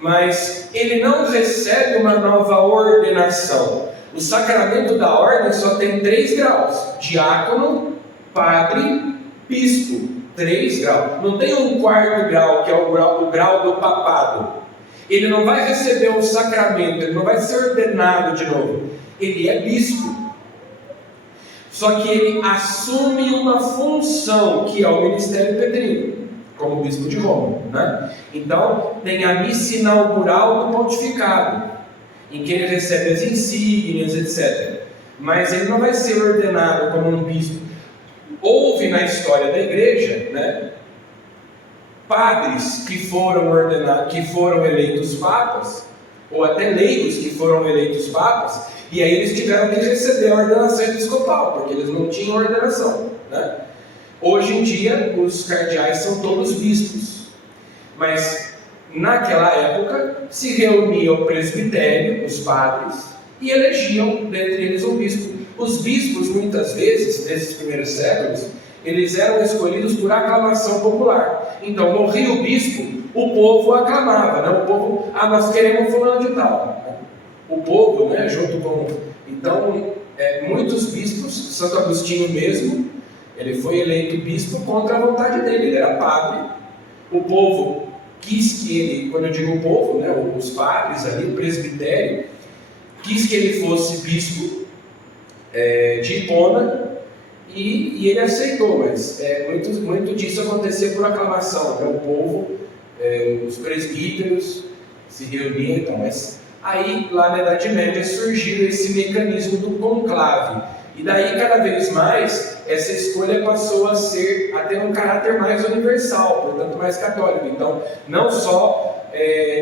Mas ele não recebe uma nova ordenação. O sacramento da ordem só tem 3 graus: diácono, padre, bispo. 3 graus. Não tem um 4º grau, que é o grau do papado. Ele não vai receber um sacramento, ele não vai ser ordenado de novo. Ele é bispo. Só que ele assume uma função, que é o ministério pedrino, como bispo de Roma, né? Então, tem a missa inaugural do pontificado, em que ele recebe as insígnias, etc. Mas ele não vai ser ordenado como um bispo. Houve na história da igreja, né, padres que foram ordenados, que foram eleitos papas, ou até leigos que foram eleitos papas, e aí eles tiveram que receber a ordenação episcopal, porque eles não tinham ordenação, né? Hoje em dia, os cardeais são todos bispos, mas naquela época se reunia o presbitério, os padres, e elegiam dentre eles um bispo. Os bispos, muitas vezes, nesses primeiros séculos, eles eram escolhidos por aclamação popular. Então, morria o bispo, o povo aclamava, né? O povo, nós queremos fulano de tal. O povo, né, junto com... Então, muitos bispos, Santo Agostinho mesmo, ele foi eleito bispo contra a vontade dele, ele era padre. O povo quis que ele, quando eu digo o povo, né, os padres ali, o presbitério, quis que ele fosse bispo de Hipona, e ele aceitou, mas muito disso acontecia por aclamação, né? O povo, os presbíteros se reuniam, então, mas aí lá na Idade Média surgiu esse mecanismo do conclave, e daí cada vez mais essa escolha passou a ter um caráter mais universal, portanto mais católico. Então não só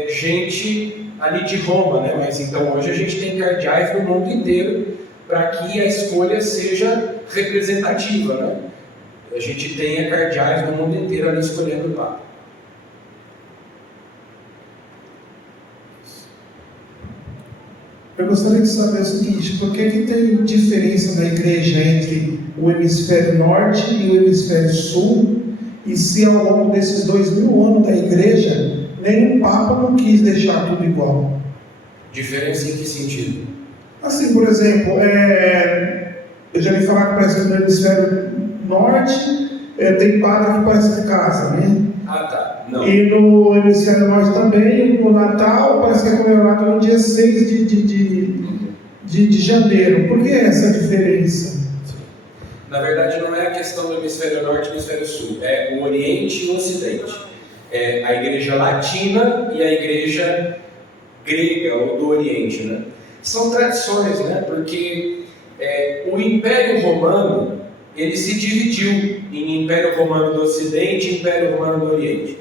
gente ali de Roma, né? Mas então hoje a gente tem cardeais do mundo inteiro para que a escolha seja representativa, né? A gente tenha cardeais do mundo inteiro ali escolhendo o Papa. Eu gostaria de saber o seguinte: por que tem diferença na igreja entre o hemisfério norte e o hemisfério sul? E se ao longo desses 2000 anos da igreja, nenhum Papa não quis deixar tudo igual? Diferença em que sentido? Assim, por exemplo, eu já vi falar que, por exemplo, no hemisfério norte tem padre que parece que casa, né? Ah, tá. Não. E no hemisfério norte também, no Natal, parece que é comemorado no dia 6 de janeiro. Por que essa diferença? Na verdade, não é a questão do hemisfério norte e hemisfério sul, é o Oriente e o Ocidente. É a igreja latina e a igreja grega, ou do Oriente, né? São tradições, né? Porque o Império Romano, ele se dividiu em Império Romano do Ocidente e Império Romano do Oriente.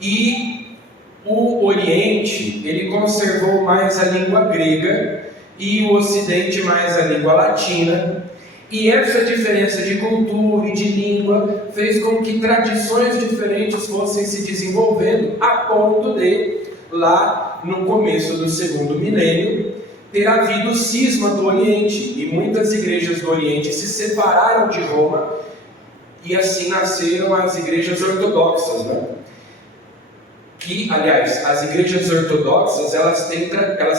E o Oriente, ele conservou mais a língua grega e o Ocidente mais a língua latina. E essa diferença de cultura e de língua fez com que tradições diferentes fossem se desenvolvendo, a ponto de, lá no começo do segundo milênio, ter havido o cisma do Oriente, e muitas igrejas do Oriente se separaram de Roma, e assim nasceram as igrejas ortodoxas, né? Que, aliás, as igrejas ortodoxas, elas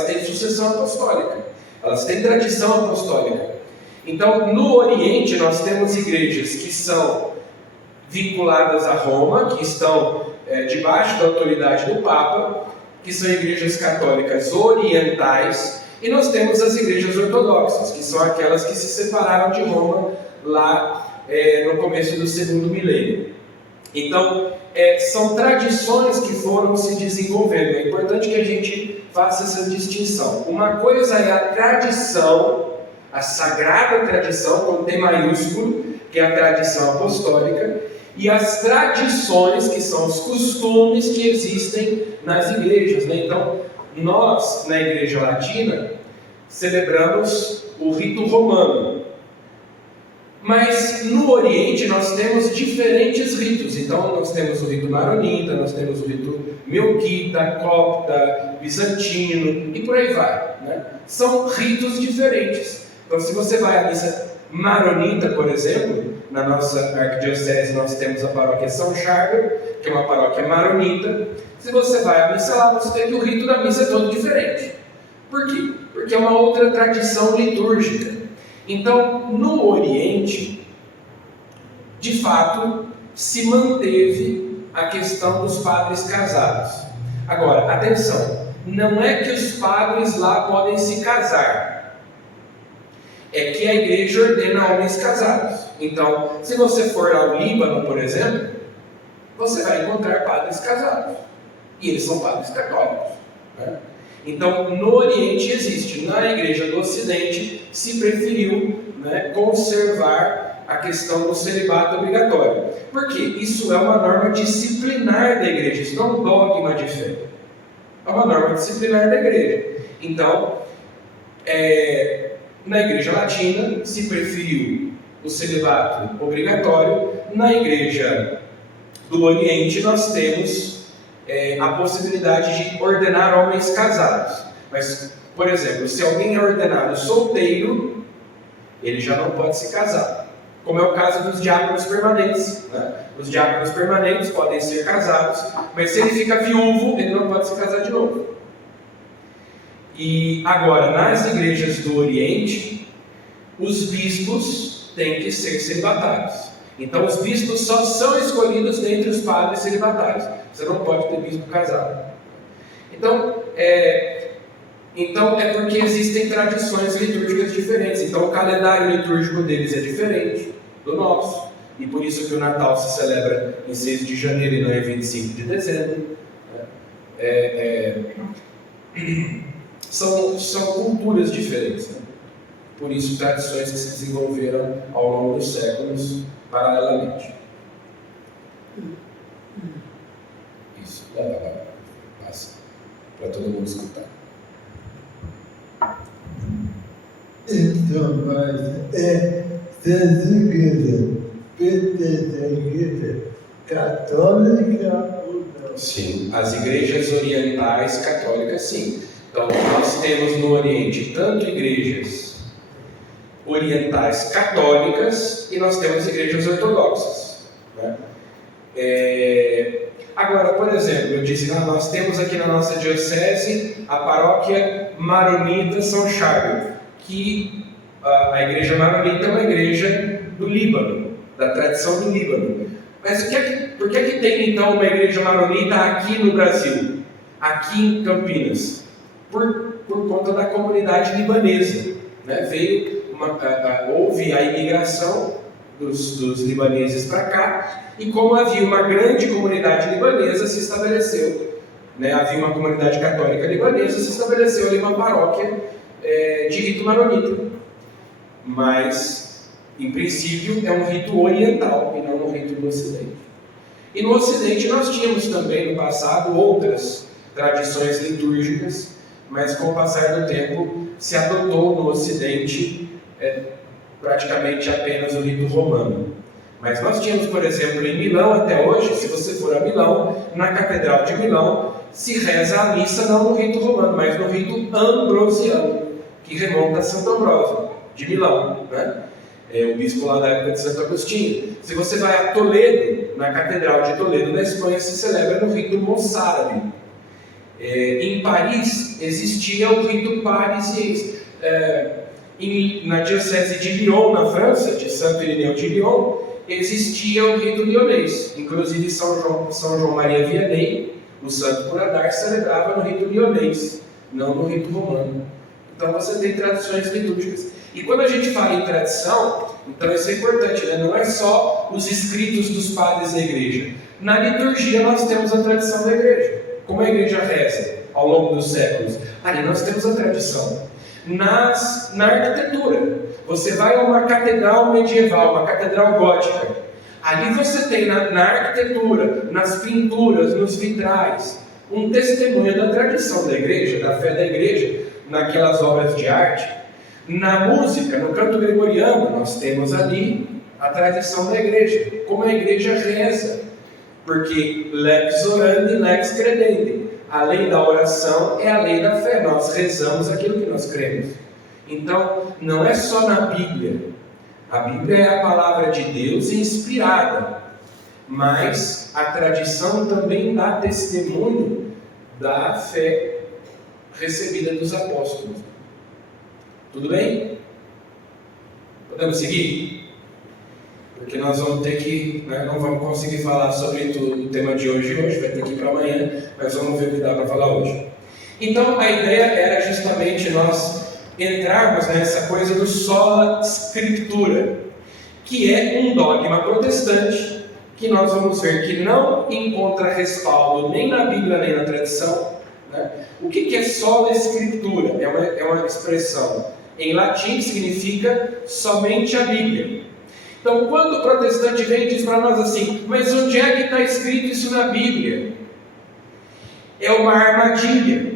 têm sucessão apostólica, elas têm tradição apostólica. Então, no Oriente, nós temos igrejas que são vinculadas a Roma, que estão debaixo da autoridade do Papa, que são igrejas católicas orientais, e nós temos as igrejas ortodoxas, que são aquelas que se separaram de Roma lá no começo do segundo milênio. Então, são tradições que foram se desenvolvendo. É importante que a gente faça essa distinção. Uma coisa é a tradição, a sagrada tradição, com T maiúsculo, que é a tradição apostólica, e as tradições, que são os costumes que existem nas igrejas, né? Então, nós, na Igreja Latina, celebramos o rito romano. Mas no Oriente nós temos diferentes ritos. Então nós temos o rito maronita, nós temos o rito melquita, copta, bizantino e por aí vai, né? São ritos diferentes. Então se você vai à missa maronita, por exemplo, na nossa arquidiocese nós temos a paróquia São Charles, que é uma paróquia maronita. Se você vai à missa lá, você tem que o rito da missa é todo diferente. Por quê? Porque é uma outra tradição litúrgica. Então, no Oriente, de fato, se manteve a questão dos padres casados. Agora, atenção, não é que os padres lá podem se casar, é que a igreja ordena homens casados. Então, se você for ao Líbano, por exemplo, você vai encontrar padres casados, e eles são padres católicos, né? Então, no Oriente existe, na Igreja do Ocidente se preferiu, né, conservar a questão do celibato obrigatório. Por quê? Isso é uma norma disciplinar da Igreja, isso não é um dogma de fé. É uma norma disciplinar da Igreja. Então, na Igreja Latina se preferiu o celibato obrigatório, na Igreja do Oriente nós temos a possibilidade de ordenar homens casados. Mas, por exemplo, se alguém é ordenado solteiro, ele já não pode se casar. Como é o caso dos diáconos permanentes, né? Os diáconos permanentes podem ser casados, mas se ele fica viúvo, ele não pode se casar de novo. E agora, nas igrejas do Oriente, os bispos têm que ser celibatários. Então os bispos só são escolhidos dentre os padres celibatários. Você não pode ter bispo casado. Então é porque existem tradições litúrgicas diferentes. Então o calendário litúrgico deles é diferente do nosso. E por isso que o Natal se celebra em 6 de janeiro e não é 25 de dezembro. São culturas diferentes, né? Por isso tradições que se desenvolveram ao longo dos séculos paralelamente. Isso, passa para todo mundo escutar. Então, mas das igrejas pertencem à igreja católica ou não? Sim, as igrejas orientais católicas, sim. Então, nós temos no Oriente tanto igrejas orientais católicas e nós temos igrejas ortodoxas, né? Agora, por exemplo, eu disse, nós temos aqui na nossa diocese a paróquia maronita São Charles, que a igreja maronita é uma igreja do Líbano, da tradição do Líbano. Mas por que tem então uma igreja maronita aqui no Brasil, aqui em Campinas? Por conta da comunidade libanesa, né? Houve a imigração dos libaneses para cá, e como havia uma grande comunidade libanesa, se estabeleceu, né? Havia uma comunidade católica libanesa, se estabeleceu ali uma paróquia de rito maronita. mas, em princípio, é um rito oriental e não um rito do Ocidente. E no Ocidente nós tínhamos também no passado outras tradições litúrgicas, mas com o passar do tempo se adotou no Ocidente praticamente apenas o rito romano. Mas nós tínhamos, por exemplo, em Milão até hoje, se você for a Milão, na Catedral de Milão, se reza a missa não no rito romano, mas no rito ambrosiano, que remonta a Santo Ambrósio, de Milão, né? O bispo lá da época de Santo Agostinho. Se você vai a Toledo, na Catedral de Toledo, na Espanha, se celebra no rito moçárabe. Em Paris, existia o rito parisiense. Na diocese de Lyon, na França, de Santo Irineu de Lyon, existia o rito lionês. Inclusive São João Maria Vianney, o santo por andar, celebrava no rito lionês, não no rito romano. Então você tem tradições litúrgicas. E quando a gente fala em tradição, então isso é importante, né? Não é só os escritos dos padres da igreja. Na liturgia nós temos a tradição da igreja. Como a igreja reza ao longo dos séculos? Ali nós temos a tradição. Na arquitetura, você vai a uma catedral medieval, uma catedral gótica. Ali você tem na arquitetura, nas pinturas, nos vitrais, um testemunho da tradição da igreja, da fé da igreja, naquelas obras de arte. Na música, no canto gregoriano, nós temos ali a tradição da igreja, como a igreja reza, porque lex orandi, lex credendi. A lei da oração é a lei da fé, nós rezamos aquilo que nós cremos. Então, não é só na Bíblia. A Bíblia é a palavra de Deus inspirada, mas a tradição também dá testemunho da fé recebida dos apóstolos. Tudo bem? Podemos seguir? Porque nós vamos ter que, não vamos conseguir falar sobre tudo o tema de hoje, vai ter que ir para amanhã, mas vamos ver o que dá para falar hoje. Então a ideia era justamente nós entrarmos nessa coisa do sola scriptura, que é um dogma protestante, que nós vamos ver que não encontra respaldo nem na Bíblia nem na tradição. O que é sola scriptura? É uma expressão em latim que significa somente a Bíblia. Então, quando o protestante vem e diz para nós assim, mas onde é que está escrito isso na Bíblia? É uma armadilha.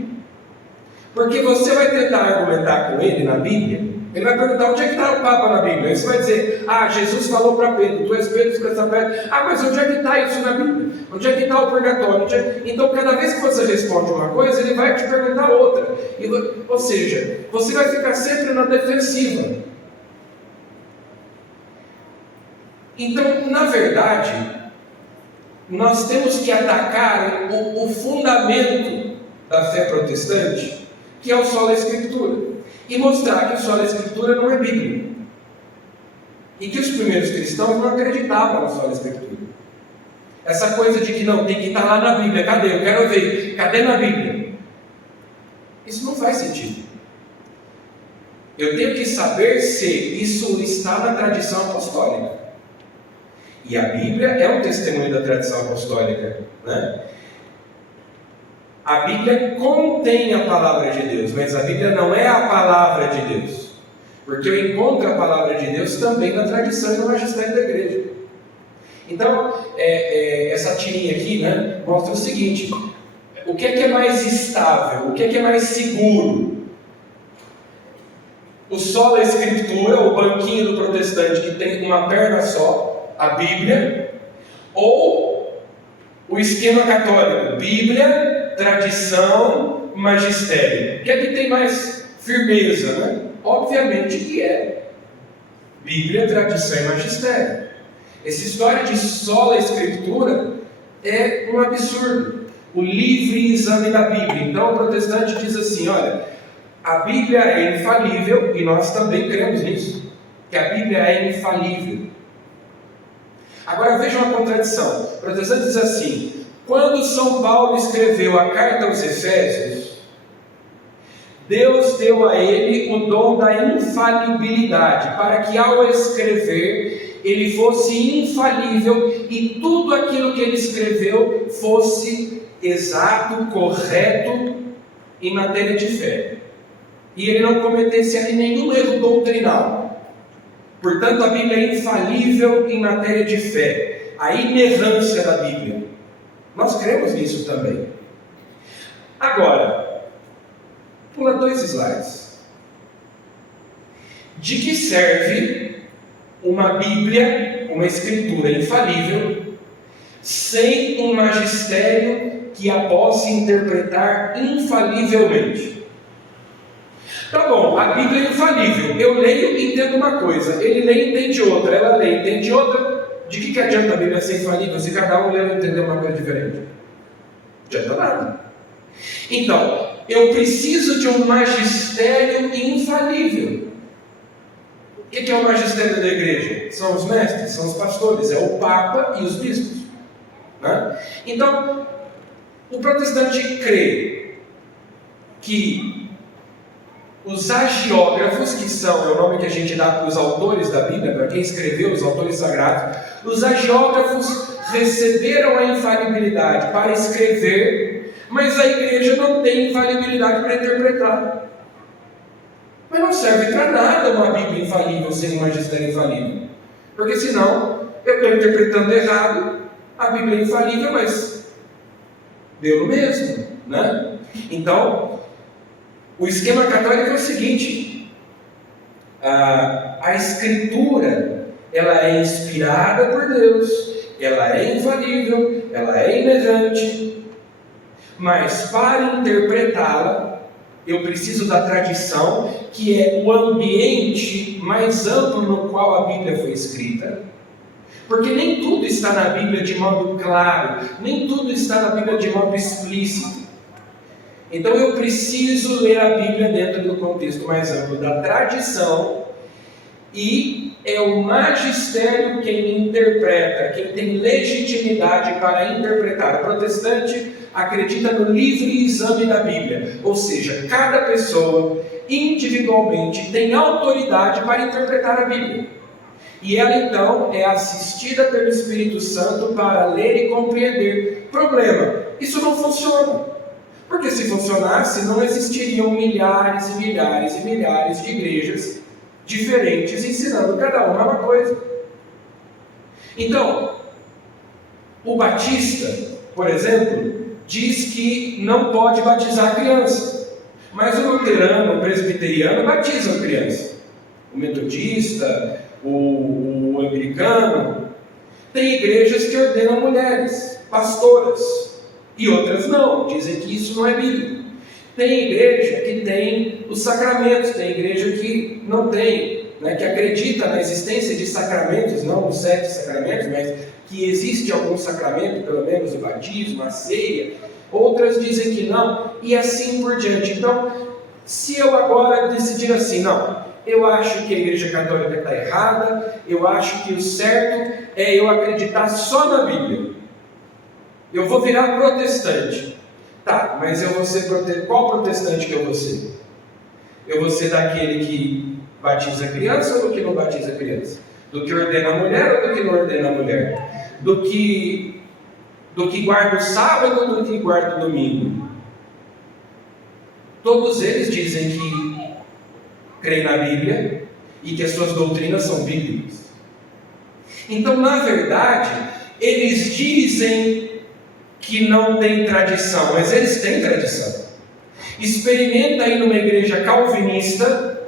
Porque você vai tentar argumentar com ele na Bíblia, ele vai perguntar onde é que está o Papa na Bíblia. Aí você vai dizer, Jesus falou para Pedro, tu és Pedro, fica essa pedra. Mas onde é que está isso na Bíblia? Onde é que está o purgatório? Então, cada vez que você responde uma coisa, ele vai te perguntar outra. Ou seja, você vai ficar sempre na defensiva. Então, na verdade, nós temos que atacar o fundamento da fé protestante, que é o sola scriptura, e mostrar que o sola scriptura não é Bíblia. E que os primeiros cristãos não acreditavam na sola scriptura. Essa coisa de que não, tem que estar lá na Bíblia, cadê? Eu quero ver, cadê na Bíblia? Isso não faz sentido. Eu tenho que saber se isso está na tradição apostólica. E a Bíblia é um testemunho da tradição apostólica, né? A Bíblia contém a palavra de Deus, mas a Bíblia não é a palavra de Deus. Porque eu encontro a palavra de Deus também na tradição e no magistério da igreja. Então, essa tirinha aqui, mostra o seguinte: o que é mais estável, o que é mais seguro? O sola scriptura, o banquinho do protestante que tem uma perna só, a Bíblia, ou o esquema católico, Bíblia, tradição, magistério? O que é que tem mais firmeza, Obviamente que é Bíblia, tradição e magistério. Essa história de sola escritura é um absurdo. O livre exame da Bíblia. Então o protestante diz assim, olha, a Bíblia é infalível, e nós também cremos nisso, que a Bíblia é infalível. Agora veja uma contradição. O protestante diz assim, quando São Paulo escreveu a carta aos Efésios, Deus deu a ele o dom da infalibilidade, para que ao escrever ele fosse infalível e tudo aquilo que ele escreveu fosse exato, correto em matéria de fé. E ele não cometesse ali nenhum erro doutrinal. Portanto, a Bíblia é infalível em matéria de fé. A inerrância da Bíblia. Nós cremos nisso também. Agora, pula 2 slides. De que serve uma Bíblia, uma escritura infalível, sem um magistério que a possa interpretar infalivelmente? Tá bom, a Bíblia é infalível. Eu leio e entendo uma coisa, ele lê e entende outra, ela lê e entende outra. De que adianta a Bíblia ser infalível se cada um lê e entender uma coisa diferente? Não adianta nada. Então, eu preciso de um magistério infalível. O que é o magistério da igreja? São os mestres, são os pastores, é o Papa e os bispos, né? Então, o protestante crê que os agiógrafos, que é o nome que a gente dá para os autores da Bíblia, para quem escreveu, os autores sagrados, os agiógrafos receberam a infalibilidade para escrever, mas a igreja não tem infalibilidade para interpretar. Mas não serve para nada uma Bíblia infalível sem um magistério infalível, porque senão eu estou interpretando errado, a Bíblia é infalível, mas deu no mesmo, né? Então, o esquema católico é o seguinte: a Escritura, ela é inspirada por Deus, ela é infalível, ela é inerrante, mas para interpretá-la, eu preciso da tradição, que é o ambiente mais amplo no qual a Bíblia foi escrita, porque nem tudo está na Bíblia de modo claro, nem tudo está na Bíblia de modo explícito. Então eu preciso ler a Bíblia dentro do contexto mais amplo da tradição, e é o magistério quem interpreta, quem tem legitimidade para interpretar. O protestante acredita no livre exame da Bíblia, ou seja, cada pessoa individualmente tem autoridade para interpretar a Bíblia, e ela então é assistida pelo Espírito Santo para ler e compreender. Problema: isso não funciona. Porque se funcionasse, não existiriam milhares e milhares e milhares de igrejas diferentes ensinando cada uma uma coisa. Então, o batista, por exemplo, diz que não pode batizar criança, mas o luterano, o presbiteriano batizam criança. O metodista, o anglicano, tem igrejas que ordenam mulheres, pastoras, e outras não, dizem que isso não é bíblico. Tem igreja que tem os sacramentos, tem igreja que não tem, né, que acredita na existência de sacramentos, não os 7 sacramentos, mas que existe algum sacramento, pelo menos o batismo, a ceia. Outras dizem que não, e assim por diante. Então, se eu agora decidir assim, não, eu acho que a Igreja Católica está errada, eu acho que o certo é eu acreditar só na Bíblia, eu vou virar protestante. Tá, mas eu vou ser qual protestante que eu vou ser? Eu vou ser daquele que batiza a criança ou do que não batiza a criança? Do que ordena a mulher ou do que não ordena a mulher? Do que guarda o sábado ou do que guarda o domingo? Todos eles dizem que creem na Bíblia e que as suas doutrinas são bíblicas. Então, na verdade, eles dizem que não tem tradição, mas eles têm tradição. Experimenta ir numa igreja calvinista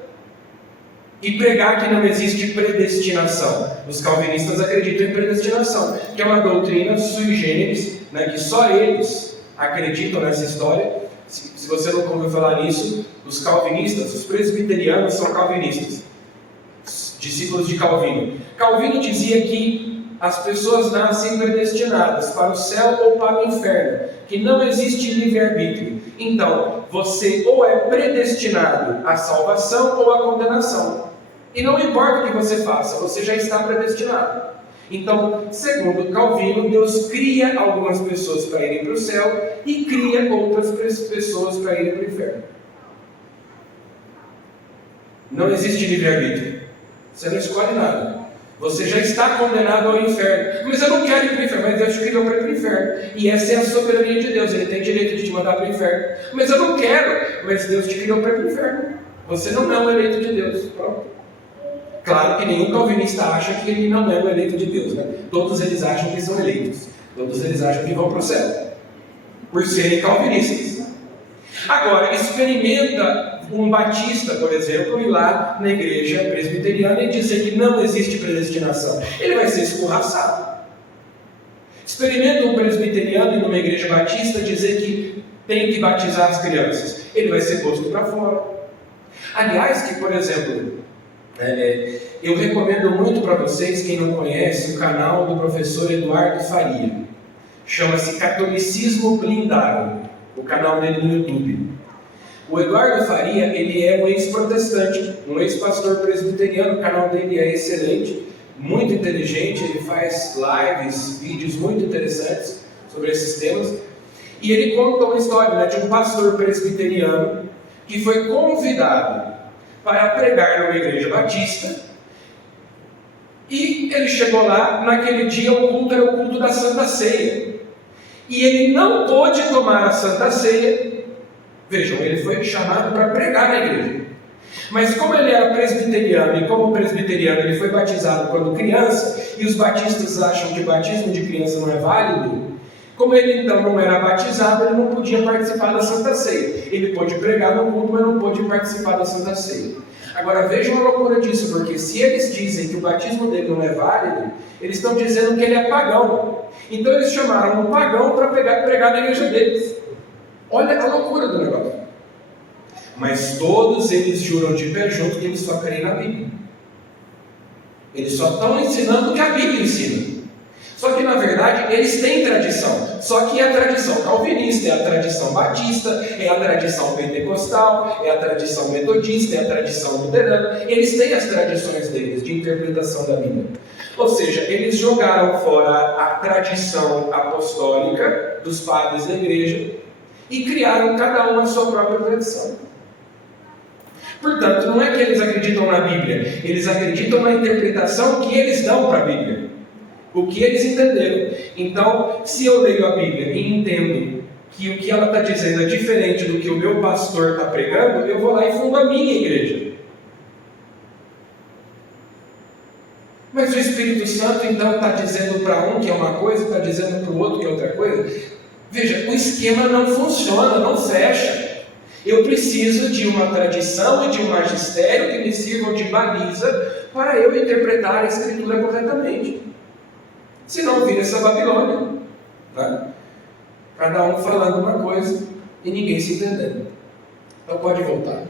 e pregar que não existe predestinação. Os calvinistas acreditam em predestinação, que é uma doutrina sui generis, né, que só eles acreditam nessa história. Se você não ouviu falar nisso, os calvinistas, os presbiterianos são calvinistas, discípulos de Calvino. Calvino dizia que as pessoas nascem predestinadas para o céu ou para o inferno, que não existe livre-arbítrio. Então, você ou é predestinado à salvação ou à condenação. E não importa o que você faça, você já está predestinado. Então, segundo Calvino, Deus cria algumas pessoas para irem para o céu e cria outras pessoas para irem para o inferno. Não existe livre-arbítrio. Você não escolhe nada. Você já está condenado ao inferno. Mas eu não quero ir para o inferno. Mas Deus te criou para ir para o inferno. E essa é a soberania de Deus. Ele tem direito de te mandar para o inferno. Mas eu não quero. Mas Deus te criou para ir para o inferno. Você não é um eleito de Deus. Pronto. Claro que nenhum calvinista acha que ele não é o eleito de Deus, né? Todos eles acham que são eleitos. Todos eles acham que vão para o céu, por serem calvinistas. Agora, experimenta um batista, por exemplo, ir lá na igreja presbiteriana e dizer que não existe predestinação. Ele vai ser escorraçado. Experimenta um presbiteriano ir numa igreja batista dizer que tem que batizar as crianças. Ele vai ser posto para fora. Aliás, que, por exemplo, eu recomendo muito para vocês, quem não conhece, o canal do professor Eduardo Faria. Chama-se Catolicismo Blindado, o canal dele no YouTube. O Eduardo Faria, ele é um ex-protestante, um ex-pastor presbiteriano, o canal dele é excelente, muito inteligente, ele faz lives, vídeos muito interessantes sobre esses temas. E ele conta uma história de um pastor presbiteriano que foi convidado para pregar numa igreja batista. E ele chegou lá, naquele dia o culto era o culto da Santa Ceia. E ele não pôde tomar a Santa Ceia. Vejam, ele foi chamado para pregar na igreja. Mas como ele era presbiteriano, e como presbiteriano ele foi batizado quando criança, e os batistas acham que batismo de criança não é válido, como ele então não era batizado, ele não podia participar da Santa Ceia. Ele pôde pregar no culto, mas não pôde participar da Santa Ceia. Agora vejam a loucura disso, porque se eles dizem que o batismo dele não é válido, eles estão dizendo que ele é pagão. Então eles chamaram um pagão para pregar na igreja deles. Olha a loucura do negócio. Mas todos eles juram de pé junto que eles só creem na Bíblia. Eles só estão ensinando o que a Bíblia ensina. Só que na verdade eles têm tradição. Só que é a tradição calvinista, é a tradição batista, é a tradição pentecostal, é a tradição metodista, é a tradição luterana. Eles têm as tradições deles de interpretação da Bíblia. Ou seja, eles jogaram fora a tradição apostólica dos padres da igreja e criaram cada um a sua própria tradição. Portanto, não é que eles acreditam na Bíblia, eles acreditam na interpretação que eles dão para a Bíblia, o que eles entenderam. Então, se eu leio a Bíblia e entendo que o que ela está dizendo é diferente do que o meu pastor está pregando, eu vou lá e fundo a minha igreja. Mas o Espírito Santo então está dizendo para um que é uma coisa, está dizendo para o outro que é outra coisa. Veja, o esquema não funciona, não fecha. Eu preciso de uma tradição e de um magistério que me sirvam de baliza para eu interpretar a Escritura corretamente. Senão vira essa Babilônia, tá? Cada um falando uma coisa e ninguém se entendendo. Então pode voltar.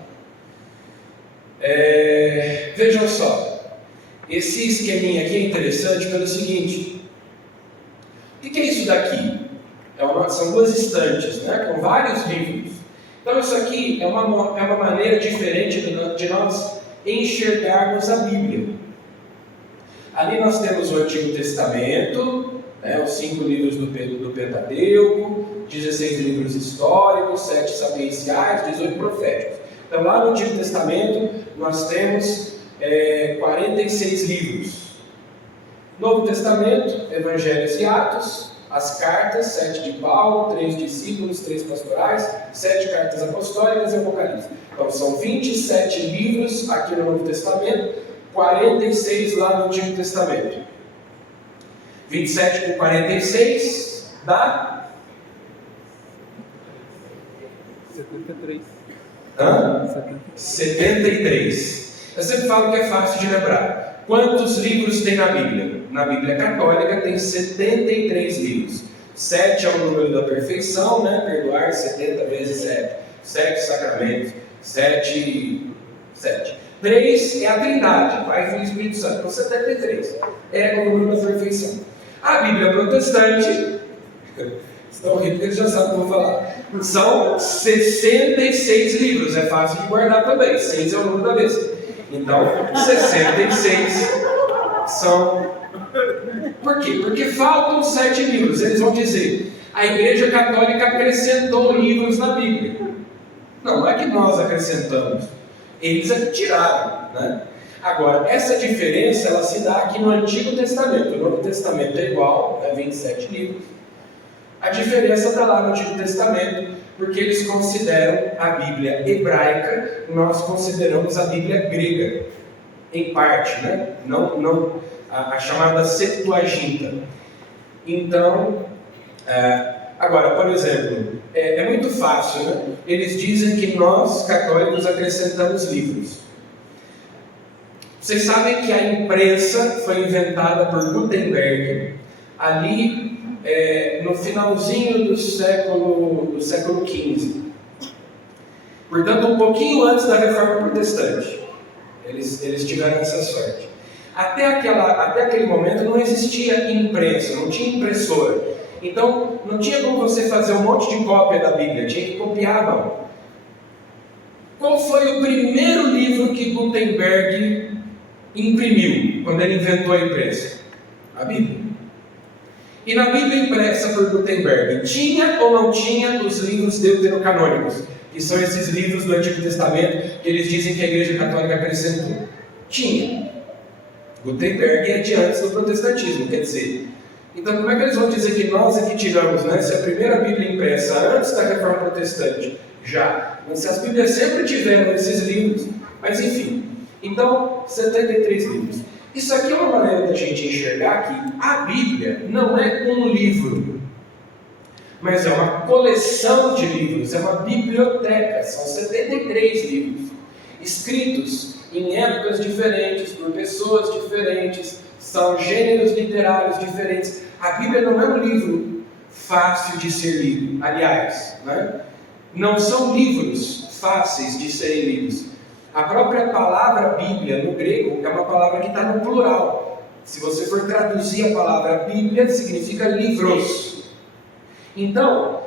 Vejam só, esse esqueminha aqui é interessante pelo seguinte: o que é isso daqui? São duas estantes, né, com vários livros. Então isso aqui é uma maneira diferente de nós enxergarmos a Bíblia. Ali nós temos o Antigo Testamento, né, os 5 livros do Pentateuco, 16 livros históricos, 7 sapienciais, 18 proféticos. Então lá no Antigo Testamento nós temos 46 livros. Novo Testamento, Evangelhos e Atos, as cartas, 7 de Paulo, 3 discípulos, 3 pastorais, 7 cartas apostólicas e Apocalipse. Então são 27 livros aqui no Novo Testamento, 46 lá no Antigo Testamento. 27 com 46 dá 73. 73. Eu sempre falo que é fácil de lembrar. Quantos livros tem na Bíblia? Na Bíblia Católica tem 73 livros. 7 é o número da perfeição, né? Perdoar 70 vezes 7. 7 sacramentos. 7. 3 é a Trindade, Pai, Filho e Espírito Santo. Então 73 é o número da perfeição. A Bíblia Protestante, estão rindo porque eles já sabem o que eu vou falar. São 66 livros. É fácil de guardar também. 6 é o número da besta. Então, 66 são... Por quê? Porque faltam 7 livros. Eles vão dizer, a Igreja Católica acrescentou livros na Bíblia. Não é que nós acrescentamos. Eles tiraram, né? Agora, essa diferença, ela se dá aqui no Antigo Testamento. O Novo Testamento é igual, é 27 livros. A diferença está lá no Antigo Testamento, porque eles consideram a Bíblia hebraica, nós consideramos a Bíblia grega. em parte, né? Não a chamada Septuaginta. Então, agora, por exemplo, é muito fácil, né? Eles dizem que nós, católicos, acrescentamos livros. Vocês sabem que a imprensa foi inventada por Gutenberg ali no finalzinho do século XV. Portanto, um pouquinho antes da Reforma Protestante. Eles tiveram essa sorte. Até aquele momento não existia imprensa, não tinha impressora. Então, não tinha como você fazer um monte de cópia da Bíblia, tinha que copiar à mão. Qual foi o primeiro livro que Gutenberg imprimiu, quando ele inventou a imprensa? A Bíblia. E na Bíblia impressa por Gutenberg, tinha ou não tinha os livros deuterocanônicos, que são esses livros do Antigo Testamento que eles dizem que a Igreja Católica acrescentou? Tinha. Gutenberg é de antes do protestantismo, quer dizer. Então, como é que eles vão dizer que nós é que tiramos, né? Se a primeira Bíblia impressa antes da Reforma Protestante, já. Se as Bíblias sempre tiveram esses livros, mas enfim. Então, 73 livros. Isso aqui é uma maneira da gente enxergar que a Bíblia não é um livro, mas é uma coleção de livros, é uma biblioteca. São 73 livros, escritos em épocas diferentes, por pessoas diferentes, são gêneros literários diferentes. A Bíblia não é um livro fácil de ser lido. Aliás, né? Não são livros fáceis de serem lidos. A própria palavra Bíblia no grego é uma palavra que está no plural. Se você for traduzir a palavra Bíblia, significa livros. Então,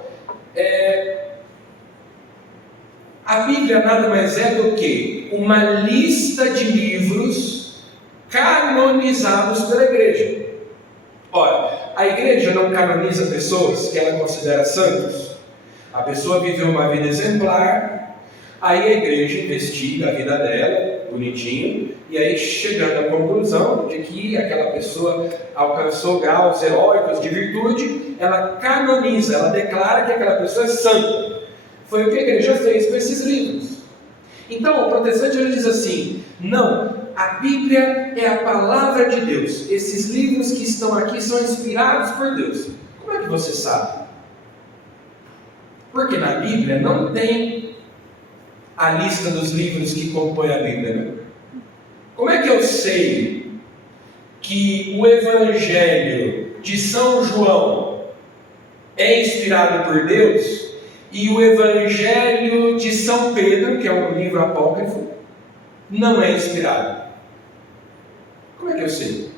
a Bíblia nada mais é do que uma lista de livros canonizados pela igreja. Ora, a igreja não canoniza pessoas que ela considera santos. A pessoa viveu uma vida exemplar, aí a igreja investiga a vida dela, bonitinho, e aí chegando à conclusão de que aquela pessoa alcançou graus heróicos de virtude, ela canoniza, ela declara que aquela pessoa é santa. Foi o que a igreja fez com esses livros. Então, o protestante ele diz assim: não, a Bíblia é a palavra de Deus. Esses livros que estão aqui são inspirados por Deus. Como é que você sabe? Porque na Bíblia não tem a lista dos livros que compõem a Bíblia, né? Como é que eu sei que o Evangelho de São João é inspirado por Deus e o Evangelho de São Pedro, que é um livro apócrifo, não é inspirado? Como é que eu sei?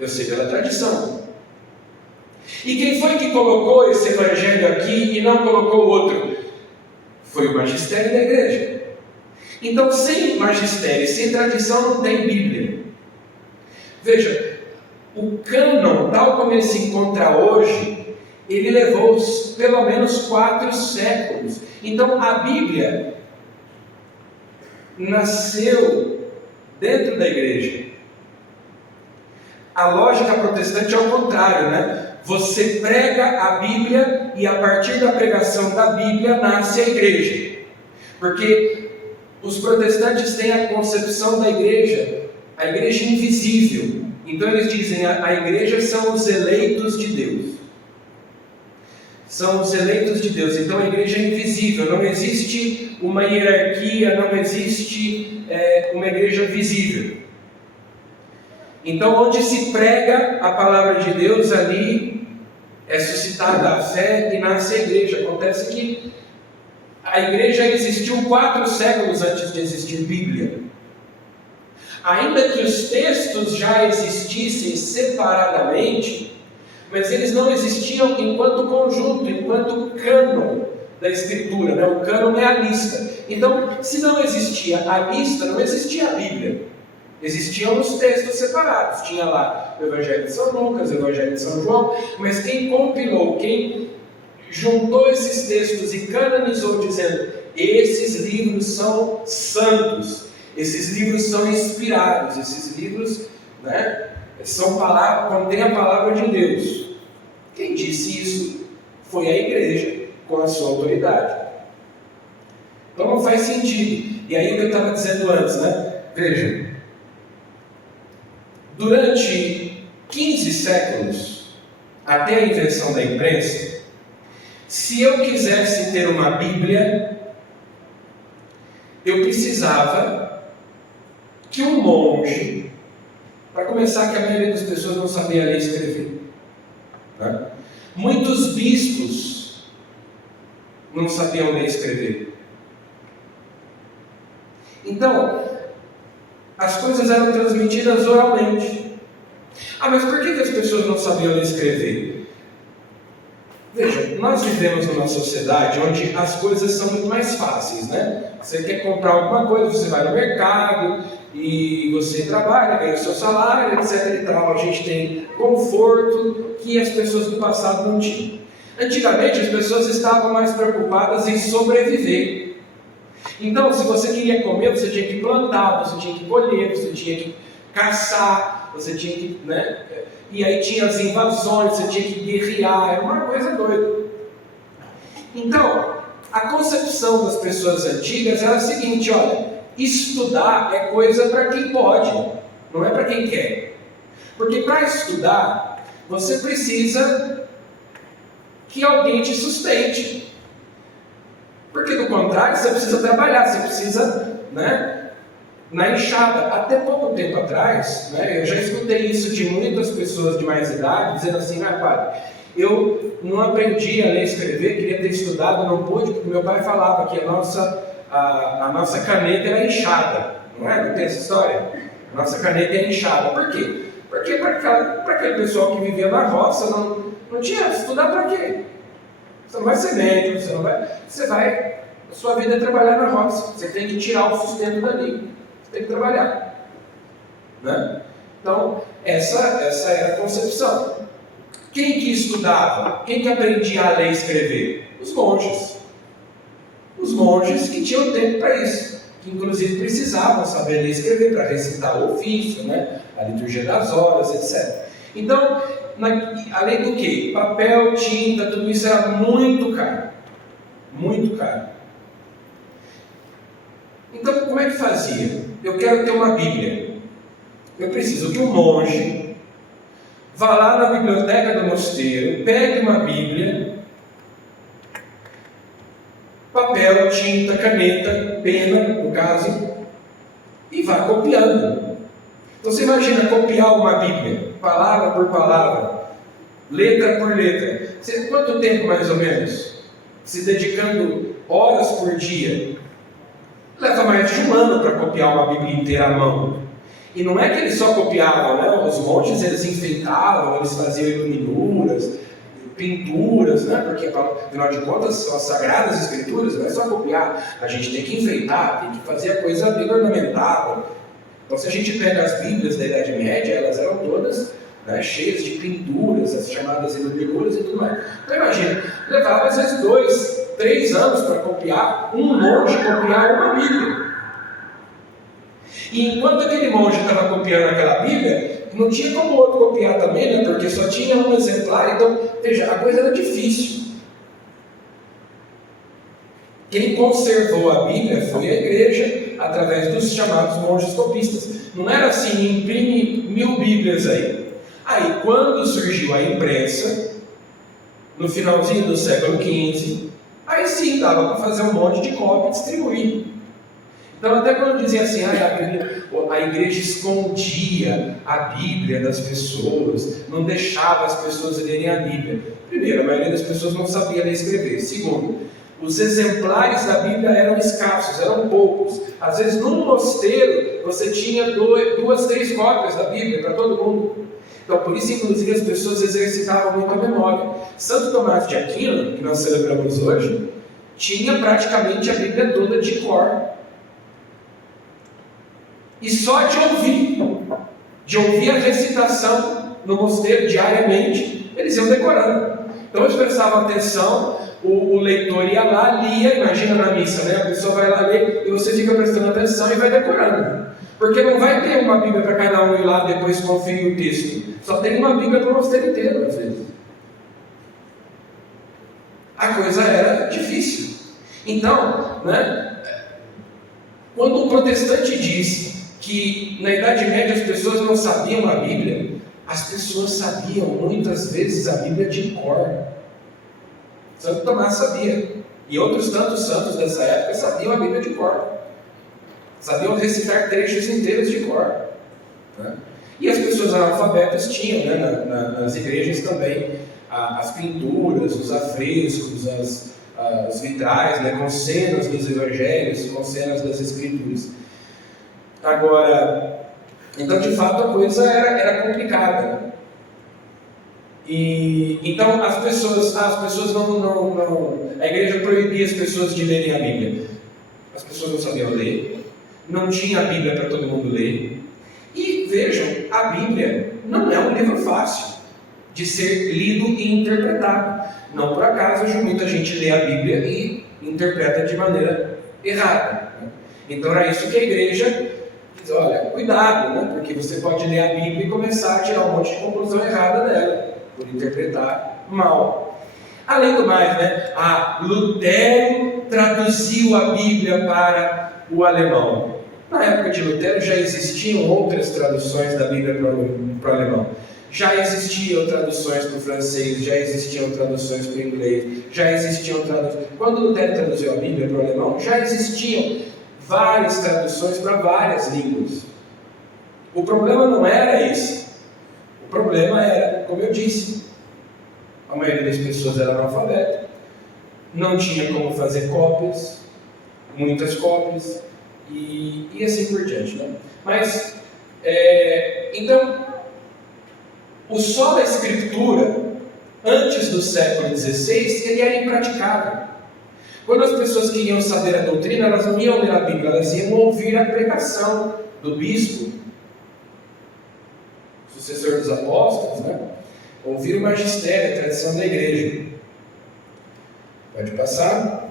Eu sei pela tradição. E quem foi que colocou esse Evangelho aqui e não colocou outro? Foi o magistério da igreja. Então, sem magistério, sem tradição, não tem Bíblia. Veja, o cânon, tal como ele se encontra hoje, ele levou pelo menos 4 séculos. Então, a Bíblia nasceu dentro da igreja. A lógica protestante é o contrário, né? Você prega a Bíblia e a partir da pregação da Bíblia nasce a igreja. Porque os protestantes têm a concepção da igreja, a igreja invisível. Então eles dizem, a igreja são os eleitos de Deus. São os eleitos de Deus. Então a igreja é invisível, não existe uma hierarquia, não existe uma igreja visível. Então onde se prega a palavra de Deus, ali é suscitada a fé e nasce a igreja. Acontece que a igreja existiu 4 séculos antes de existir Bíblia. Ainda que os textos já existissem separadamente, mas eles não existiam enquanto conjunto, enquanto cânon da Escritura, né? O cânon é a lista. Então, se não existia a lista, não existia a Bíblia. Existiam os textos separados. Tinha lá o Evangelho de São Lucas, o Evangelho de São João, mas quem compilou, quem juntou esses textos e canonizou, dizendo: esses livros são santos, esses livros são inspirados, esses livros, né, contêm a palavra de Deus. Quem disse isso foi a igreja, com a sua autoridade. Então não faz sentido. E aí o que eu estava dizendo antes, né? Veja, durante 15 séculos, até a invenção da imprensa, se eu quisesse ter uma Bíblia, eu precisava que um monge, para começar, que a maioria das pessoas não sabia ler e escrever, né? Muitos bispos não sabiam ler e escrever. Então, as coisas eram transmitidas oralmente. Ah, mas por que as pessoas não sabiam ler e escrever? Veja, nós vivemos numa sociedade onde as coisas são muito mais fáceis, né? Você quer comprar alguma coisa, você vai no mercado e você trabalha, ganha o seu salário, etc. e tal. A gente tem conforto que as pessoas do passado não tinham. Antigamente as pessoas estavam mais preocupadas em sobreviver. Então, se você queria comer, você tinha que plantar, você tinha que colher, você tinha que caçar, você tinha que, né? E aí tinha as invasões, você tinha que guerrear, era uma coisa doida. Então, a concepção das pessoas antigas era a seguinte: olha, estudar é coisa para quem pode, não é para quem quer. Porque para estudar, você precisa que alguém te sustente. Porque do contrário, você precisa trabalhar, você precisa, né, na enxada. Até pouco tempo atrás, né, eu já escutei isso de muitas pessoas de mais idade, dizendo assim: ah, padre, eu não aprendi a ler e escrever, queria ter estudado, não pude, porque meu pai falava que a nossa caneta era enxada. Não é? Não tem essa história? A nossa caneta é enxada. Por quê? Porque para aquele pessoal que vivia na roça, não tinha estudar para quê? Você não vai ser médico, a sua vida é trabalhar na roça, você tem que tirar o sustento dali, você tem que trabalhar, né? Então, essa era a concepção. Quem que estudava? Quem que aprendia a ler e escrever? Os monges. Os monges que tinham tempo para isso, que inclusive precisavam saber ler e escrever para recitar o ofício, né? A liturgia das horas, etc. Então, além do que? Papel, tinta, tudo isso era muito caro. Muito caro. Então, como é que fazia? Eu quero ter uma Bíblia. Eu preciso que um monge vá lá na biblioteca do mosteiro, pegue uma Bíblia, papel, tinta, caneta, pena, no caso, e vá copiando. Então, você imagina copiar uma Bíblia, palavra por palavra, letra por letra. Quanto tempo mais ou menos? Se dedicando horas por dia. Leva mais de um ano para copiar uma Bíblia inteira à mão. E não é que eles só copiavam, né? Os monges eles enfeitavam, eles faziam iluminuras, pinturas, né? Porque afinal de contas são as sagradas escrituras, não é só copiar. A gente tem que enfeitar, tem que fazer a coisa bem ornamentada. Então, se a gente pega as Bíblias da Idade Média, elas eram todas, né, cheias de pinturas, as chamadas iluminuras e tudo mais. Então, imagina, levava às vezes 2, 3 anos para copiar, um monge copiar uma Bíblia. E enquanto aquele monge estava copiando aquela Bíblia, não tinha como o outro copiar também, né, porque só tinha um exemplar. Então, veja, a coisa era difícil. Quem conservou a Bíblia foi a igreja, através dos chamados monges copistas. Não era assim, imprime 1000 Bíblias aí. Aí, quando surgiu a imprensa, no finalzinho do século XV, aí sim dava para fazer um monte de cópia e distribuir. Então, até quando dizia assim, a igreja escondia a Bíblia das pessoas, não deixava as pessoas lerem a Bíblia. Primeiro, a maioria das pessoas não sabia ler e escrever. Segundo, os exemplares da Bíblia eram escassos, eram poucos. Às vezes, num mosteiro, você tinha 2, 3 cópias da Bíblia para todo mundo. Então, por isso, inclusive, as pessoas exercitavam muito a memória. Santo Tomás de Aquino, que nós celebramos hoje, tinha praticamente a Bíblia toda de cor. E só de ouvir a recitação no mosteiro diariamente, eles iam decorando. Então, eles prestavam atenção, o leitor ia lá, lia, imagina na missa, né? A pessoa vai lá ler e você fica prestando atenção e vai decorando. Porque não vai ter uma Bíblia para cada um ir lá depois conferir o texto. Só tem uma Bíblia para o mosteiro inteiro, às vezes. A coisa era difícil. Então, né? Quando o protestante diz que na Idade Média as pessoas não sabiam a Bíblia, as pessoas sabiam muitas vezes a Bíblia de cor. Santo Tomás sabia, e outros tantos santos dessa época sabiam a Bíblia de cor, sabiam recitar trechos inteiros de cor, né? E as pessoas analfabetas tinham, né, nas igrejas também as pinturas, os afrescos, os vitrais, né, com cenas dos evangelhos, com cenas das escrituras. Agora, então de fato a coisa era complicada, né? E então as pessoas não, a igreja proibia as pessoas de lerem a Bíblia. As pessoas não sabiam ler, não tinha a Bíblia para todo mundo ler. E vejam, a Bíblia não é um livro fácil de ser lido e interpretado. Não por acaso muita gente lê a Bíblia e interpreta de maneira errada, né? Então era isso que a igreja diz: olha, cuidado, né? Porque você pode ler a Bíblia e começar a tirar um monte de conclusão errada dela, por interpretar mal. Além do mais, né, Lutero traduziu a Bíblia para o alemão. Na época de Lutero já existiam outras traduções da Bíblia para o alemão. Já existiam traduções para o francês, já existiam traduções para o inglês, já existiam traduções. Quando Lutero traduziu a Bíblia para o alemão, já existiam várias traduções para várias línguas. O problema não era esse. O problema era, como eu disse, a maioria das pessoas era analfabeta, não tinha como fazer cópias, muitas cópias, e assim por diante, né? Mas, então, o sola escritura, antes do século XVI, ele era impraticável. Quando as pessoas queriam saber a doutrina, elas não iam ler a Bíblia, elas iam ouvir a pregação do bispo, sucessor dos apóstolos, né? Ouvir o magistério, a tradição da igreja. Pode passar.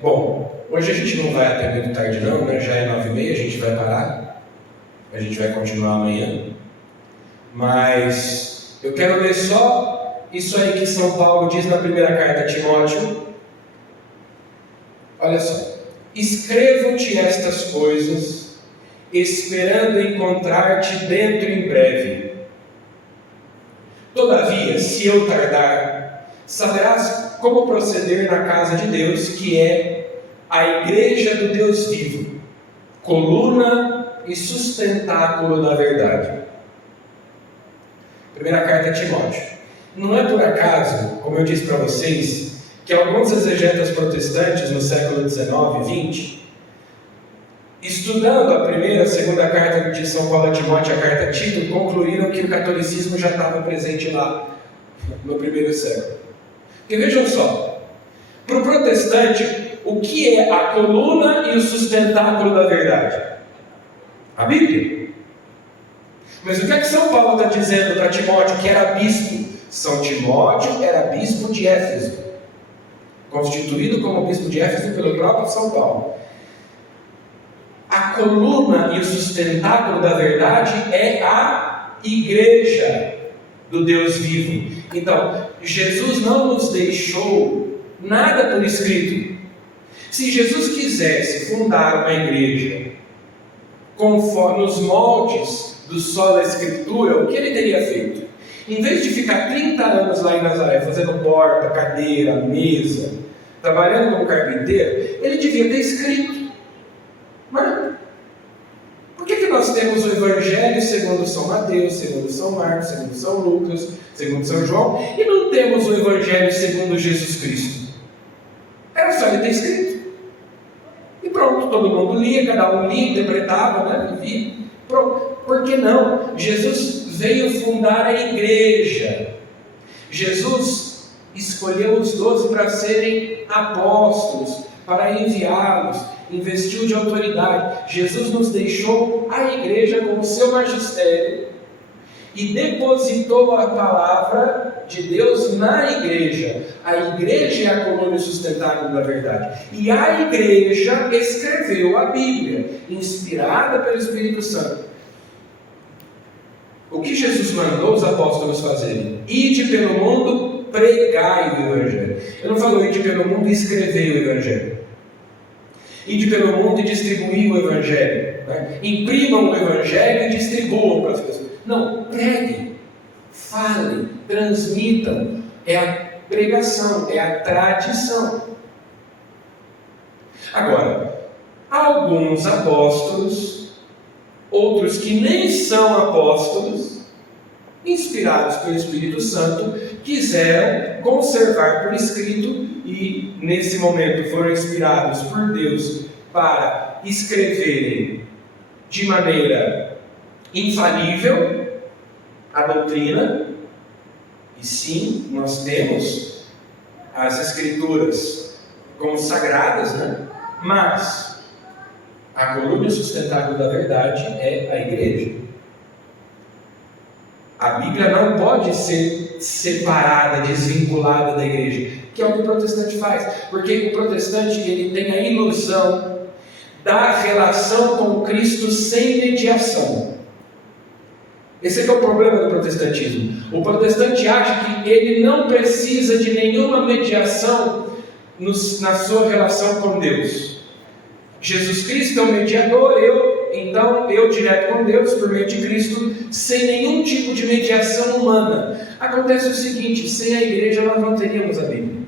Bom, hoje a gente não vai até muito tarde não, né? Já é 9h30, a gente vai parar. A gente vai continuar amanhã. Mas eu quero ler só isso aí que São Paulo diz na primeira carta a Timóteo. Olha só. Escrevo-te estas coisas, esperando encontrar-te dentro em breve. Todavia, se eu tardar, saberás como proceder na casa de Deus, que é a igreja do Deus vivo, coluna e sustentáculo da verdade. Primeira carta a Timóteo. Não é por acaso, como eu disse para vocês, que alguns exegetas protestantes no século XIX e XX, estudando a primeira e a segunda carta de São Paulo a Timóteo, a carta a Tito, concluíram que o catolicismo já estava presente lá no primeiro século. Porque vejam só, para o protestante, o que é a coluna e o sustentáculo da verdade? A Bíblia. Mas o que é que São Paulo está dizendo para Timóteo, que era bispo? São Timóteo era bispo de Éfeso, constituído como bispo de Éfeso pelo próprio São Paulo. A coluna e o sustentáculo da verdade é a igreja do Deus vivo. Então, Jesus não nos deixou nada por escrito. Se Jesus quisesse fundar uma igreja conforme os moldes do sola escritura, o que ele teria feito? Em vez de ficar 30 anos lá em Nazaré, fazendo porta, cadeira, mesa, trabalhando como carpinteiro, ele devia ter escrito. Mas por que nós temos o Evangelho segundo São Mateus, segundo São Marcos, segundo São Lucas, segundo São João, e não temos o Evangelho segundo Jesus Cristo? Era só ele ter escrito. E pronto, todo mundo lia, cada um lia, interpretava, né? Via. Pronto. Por que não? Jesus veio fundar a igreja. Jesus escolheu os 12 para serem apóstolos, para enviá-los, investiu de autoridade. Jesus nos deixou a igreja com o seu magistério e depositou a palavra de Deus na igreja. A igreja é a coluna sustentável da verdade. E a igreja escreveu a Bíblia, inspirada pelo Espírito Santo. O que Jesus mandou os apóstolos fazerem? Ide pelo mundo, pregai o Evangelho. Eu não falo ide pelo mundo e escrevei o Evangelho. Ide pelo mundo e distribuir o Evangelho. Né? Imprimam o Evangelho e distribuam para as pessoas. Não, pregue, fale, transmitam. É a pregação, é a tradição. Agora, alguns apóstolos, outros que nem são apóstolos, inspirados pelo Espírito Santo, quiseram conservar por escrito e, nesse momento, foram inspirados por Deus para escreverem de maneira infalível a doutrina. E sim, nós temos as Escrituras como sagradas, né? Mas a coluna sustentável da verdade é a igreja. A Bíblia não pode ser separada, desvinculada da igreja, que é o que o protestante faz, porque o protestante ele tem a ilusão da relação com Cristo sem mediação. Esse é que é o problema do protestantismo. O protestante acha que ele não precisa de nenhuma mediação na sua relação com Deus. Jesus Cristo é o mediador, eu direto com Deus por meio de Cristo, sem nenhum tipo de mediação humana. Acontece o seguinte: sem a igreja nós não teríamos a Bíblia.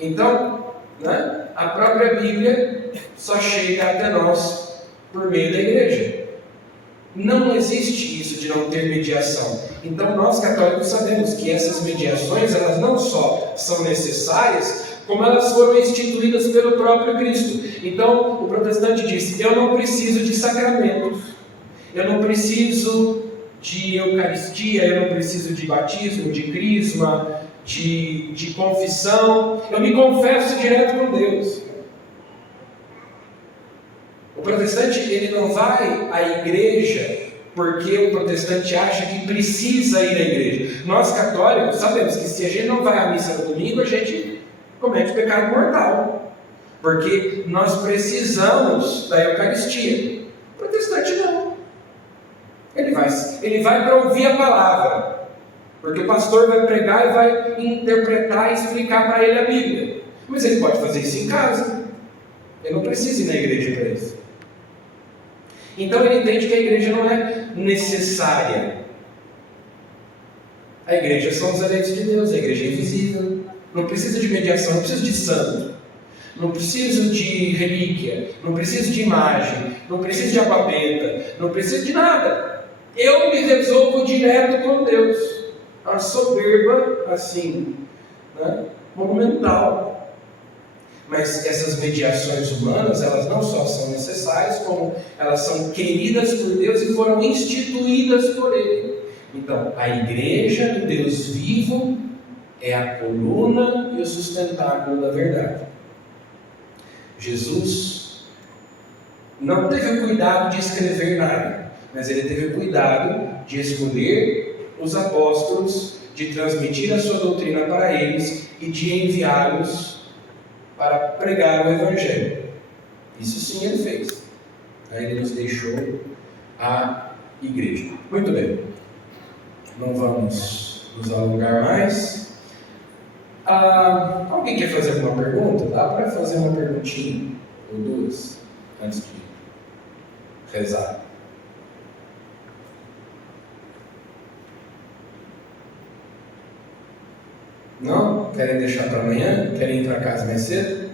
Então, né, a própria Bíblia só chega até nós por meio da igreja. Não existe isso de não ter mediação. Então nós católicos sabemos que essas mediações, elas não só são necessárias, como elas foram instituídas pelo próprio Cristo. Então o protestante diz: eu não preciso de sacramentos, eu não preciso de Eucaristia, eu não preciso de batismo, de crisma, de confissão, eu me confesso direto com Deus. O protestante ele não vai à igreja porque o protestante acha que precisa ir à igreja. Nós católicos sabemos que se a gente não vai à missa no domingo, a gente comete pecado mortal, porque nós precisamos da Eucaristia. O protestante não. Ele vai para ouvir a palavra, porque o pastor vai pregar e vai interpretar e explicar para ele a Bíblia. Mas ele pode fazer isso em casa. Ele não precisa ir na igreja para isso. Então ele entende que a igreja não é necessária. A igreja são os eleitos de Deus, a igreja é invisível. Não precisa de mediação, não precisa de santo, não preciso de relíquia, não preciso de imagem, não preciso de água benta, não preciso de nada. Eu me resolvo direto com Deus. A soberba, assim, né, monumental. Mas essas mediações humanas, elas não só são necessárias, como elas são queridas por Deus e foram instituídas por Ele. Então, a igreja do Deus vivo é a coluna e o sustentáculo da verdade. Jesus não teve o cuidado de escrever nada, mas Ele teve o cuidado de escolher os apóstolos, de transmitir a sua doutrina para eles e de enviá-los para pregar o Evangelho. Isso sim Ele fez. Aí Ele nos deixou a igreja. Muito bem. Não vamos nos alongar mais. Alguém quer fazer alguma pergunta? Dá para fazer uma perguntinha ou duas antes de rezar. Não? Querem deixar para amanhã? Querem ir para casa mais cedo?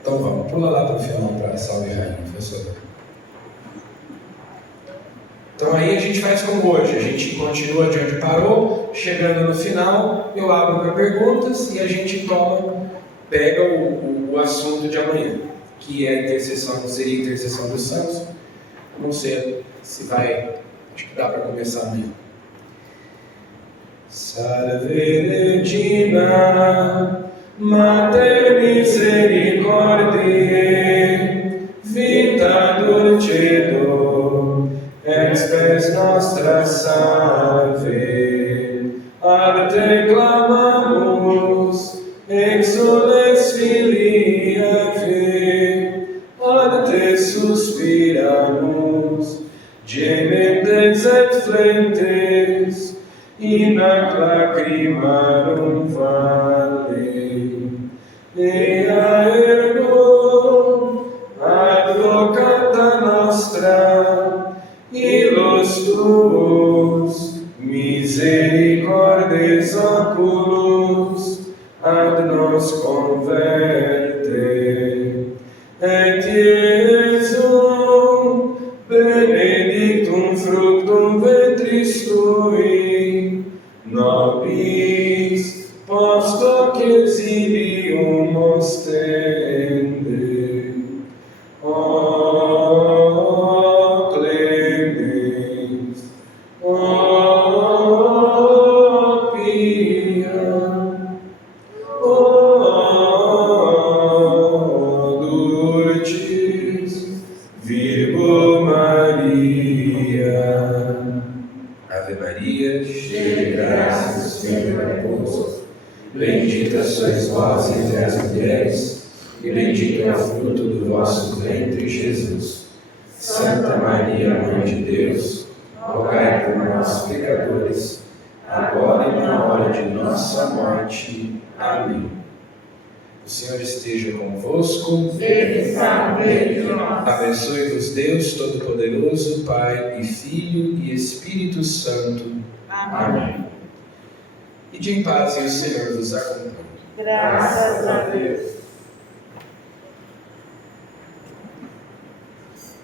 Então vamos, pula lá para o final para a Salve Rainha, professor. Então aí a gente faz como hoje, a gente continua de onde parou, chegando no final, eu abro para perguntas e a gente pega o assunto de amanhã, que é a intercessão, seria a intercessão dos santos. Não sei se vai, acho que dá para começar amanhã. Salve Regina, Mater Misericordiae, vita dulcedo, expes nostra salve. Ad te clamamus, exules filia fe, ad te suspiramus, gementes et flentes, in ac lacrimarum vale. Ea ad nos converte, et Iesum benedictum fructum ventris tui, nobis post hoc exilium ostende. O clemens, o pia, o dulcis Virgo Maria. Ave Maria, cheia de graça, o Senhor é convosco. Bendita sois vós entre as mulheres, e bendito é o fruto do vosso ventre, Jesus. Santa Maria, Mãe de Deus, rogai por nós, pecadores, agora e na hora de nossa morte. Amém. O Senhor esteja convosco. Ele está no meio de nós. Abençoe-vos Deus Todo-Poderoso, Pai e Filho e Espírito Santo. Amém. Ide em paz e o Senhor vos acompanhe. Graças a Deus.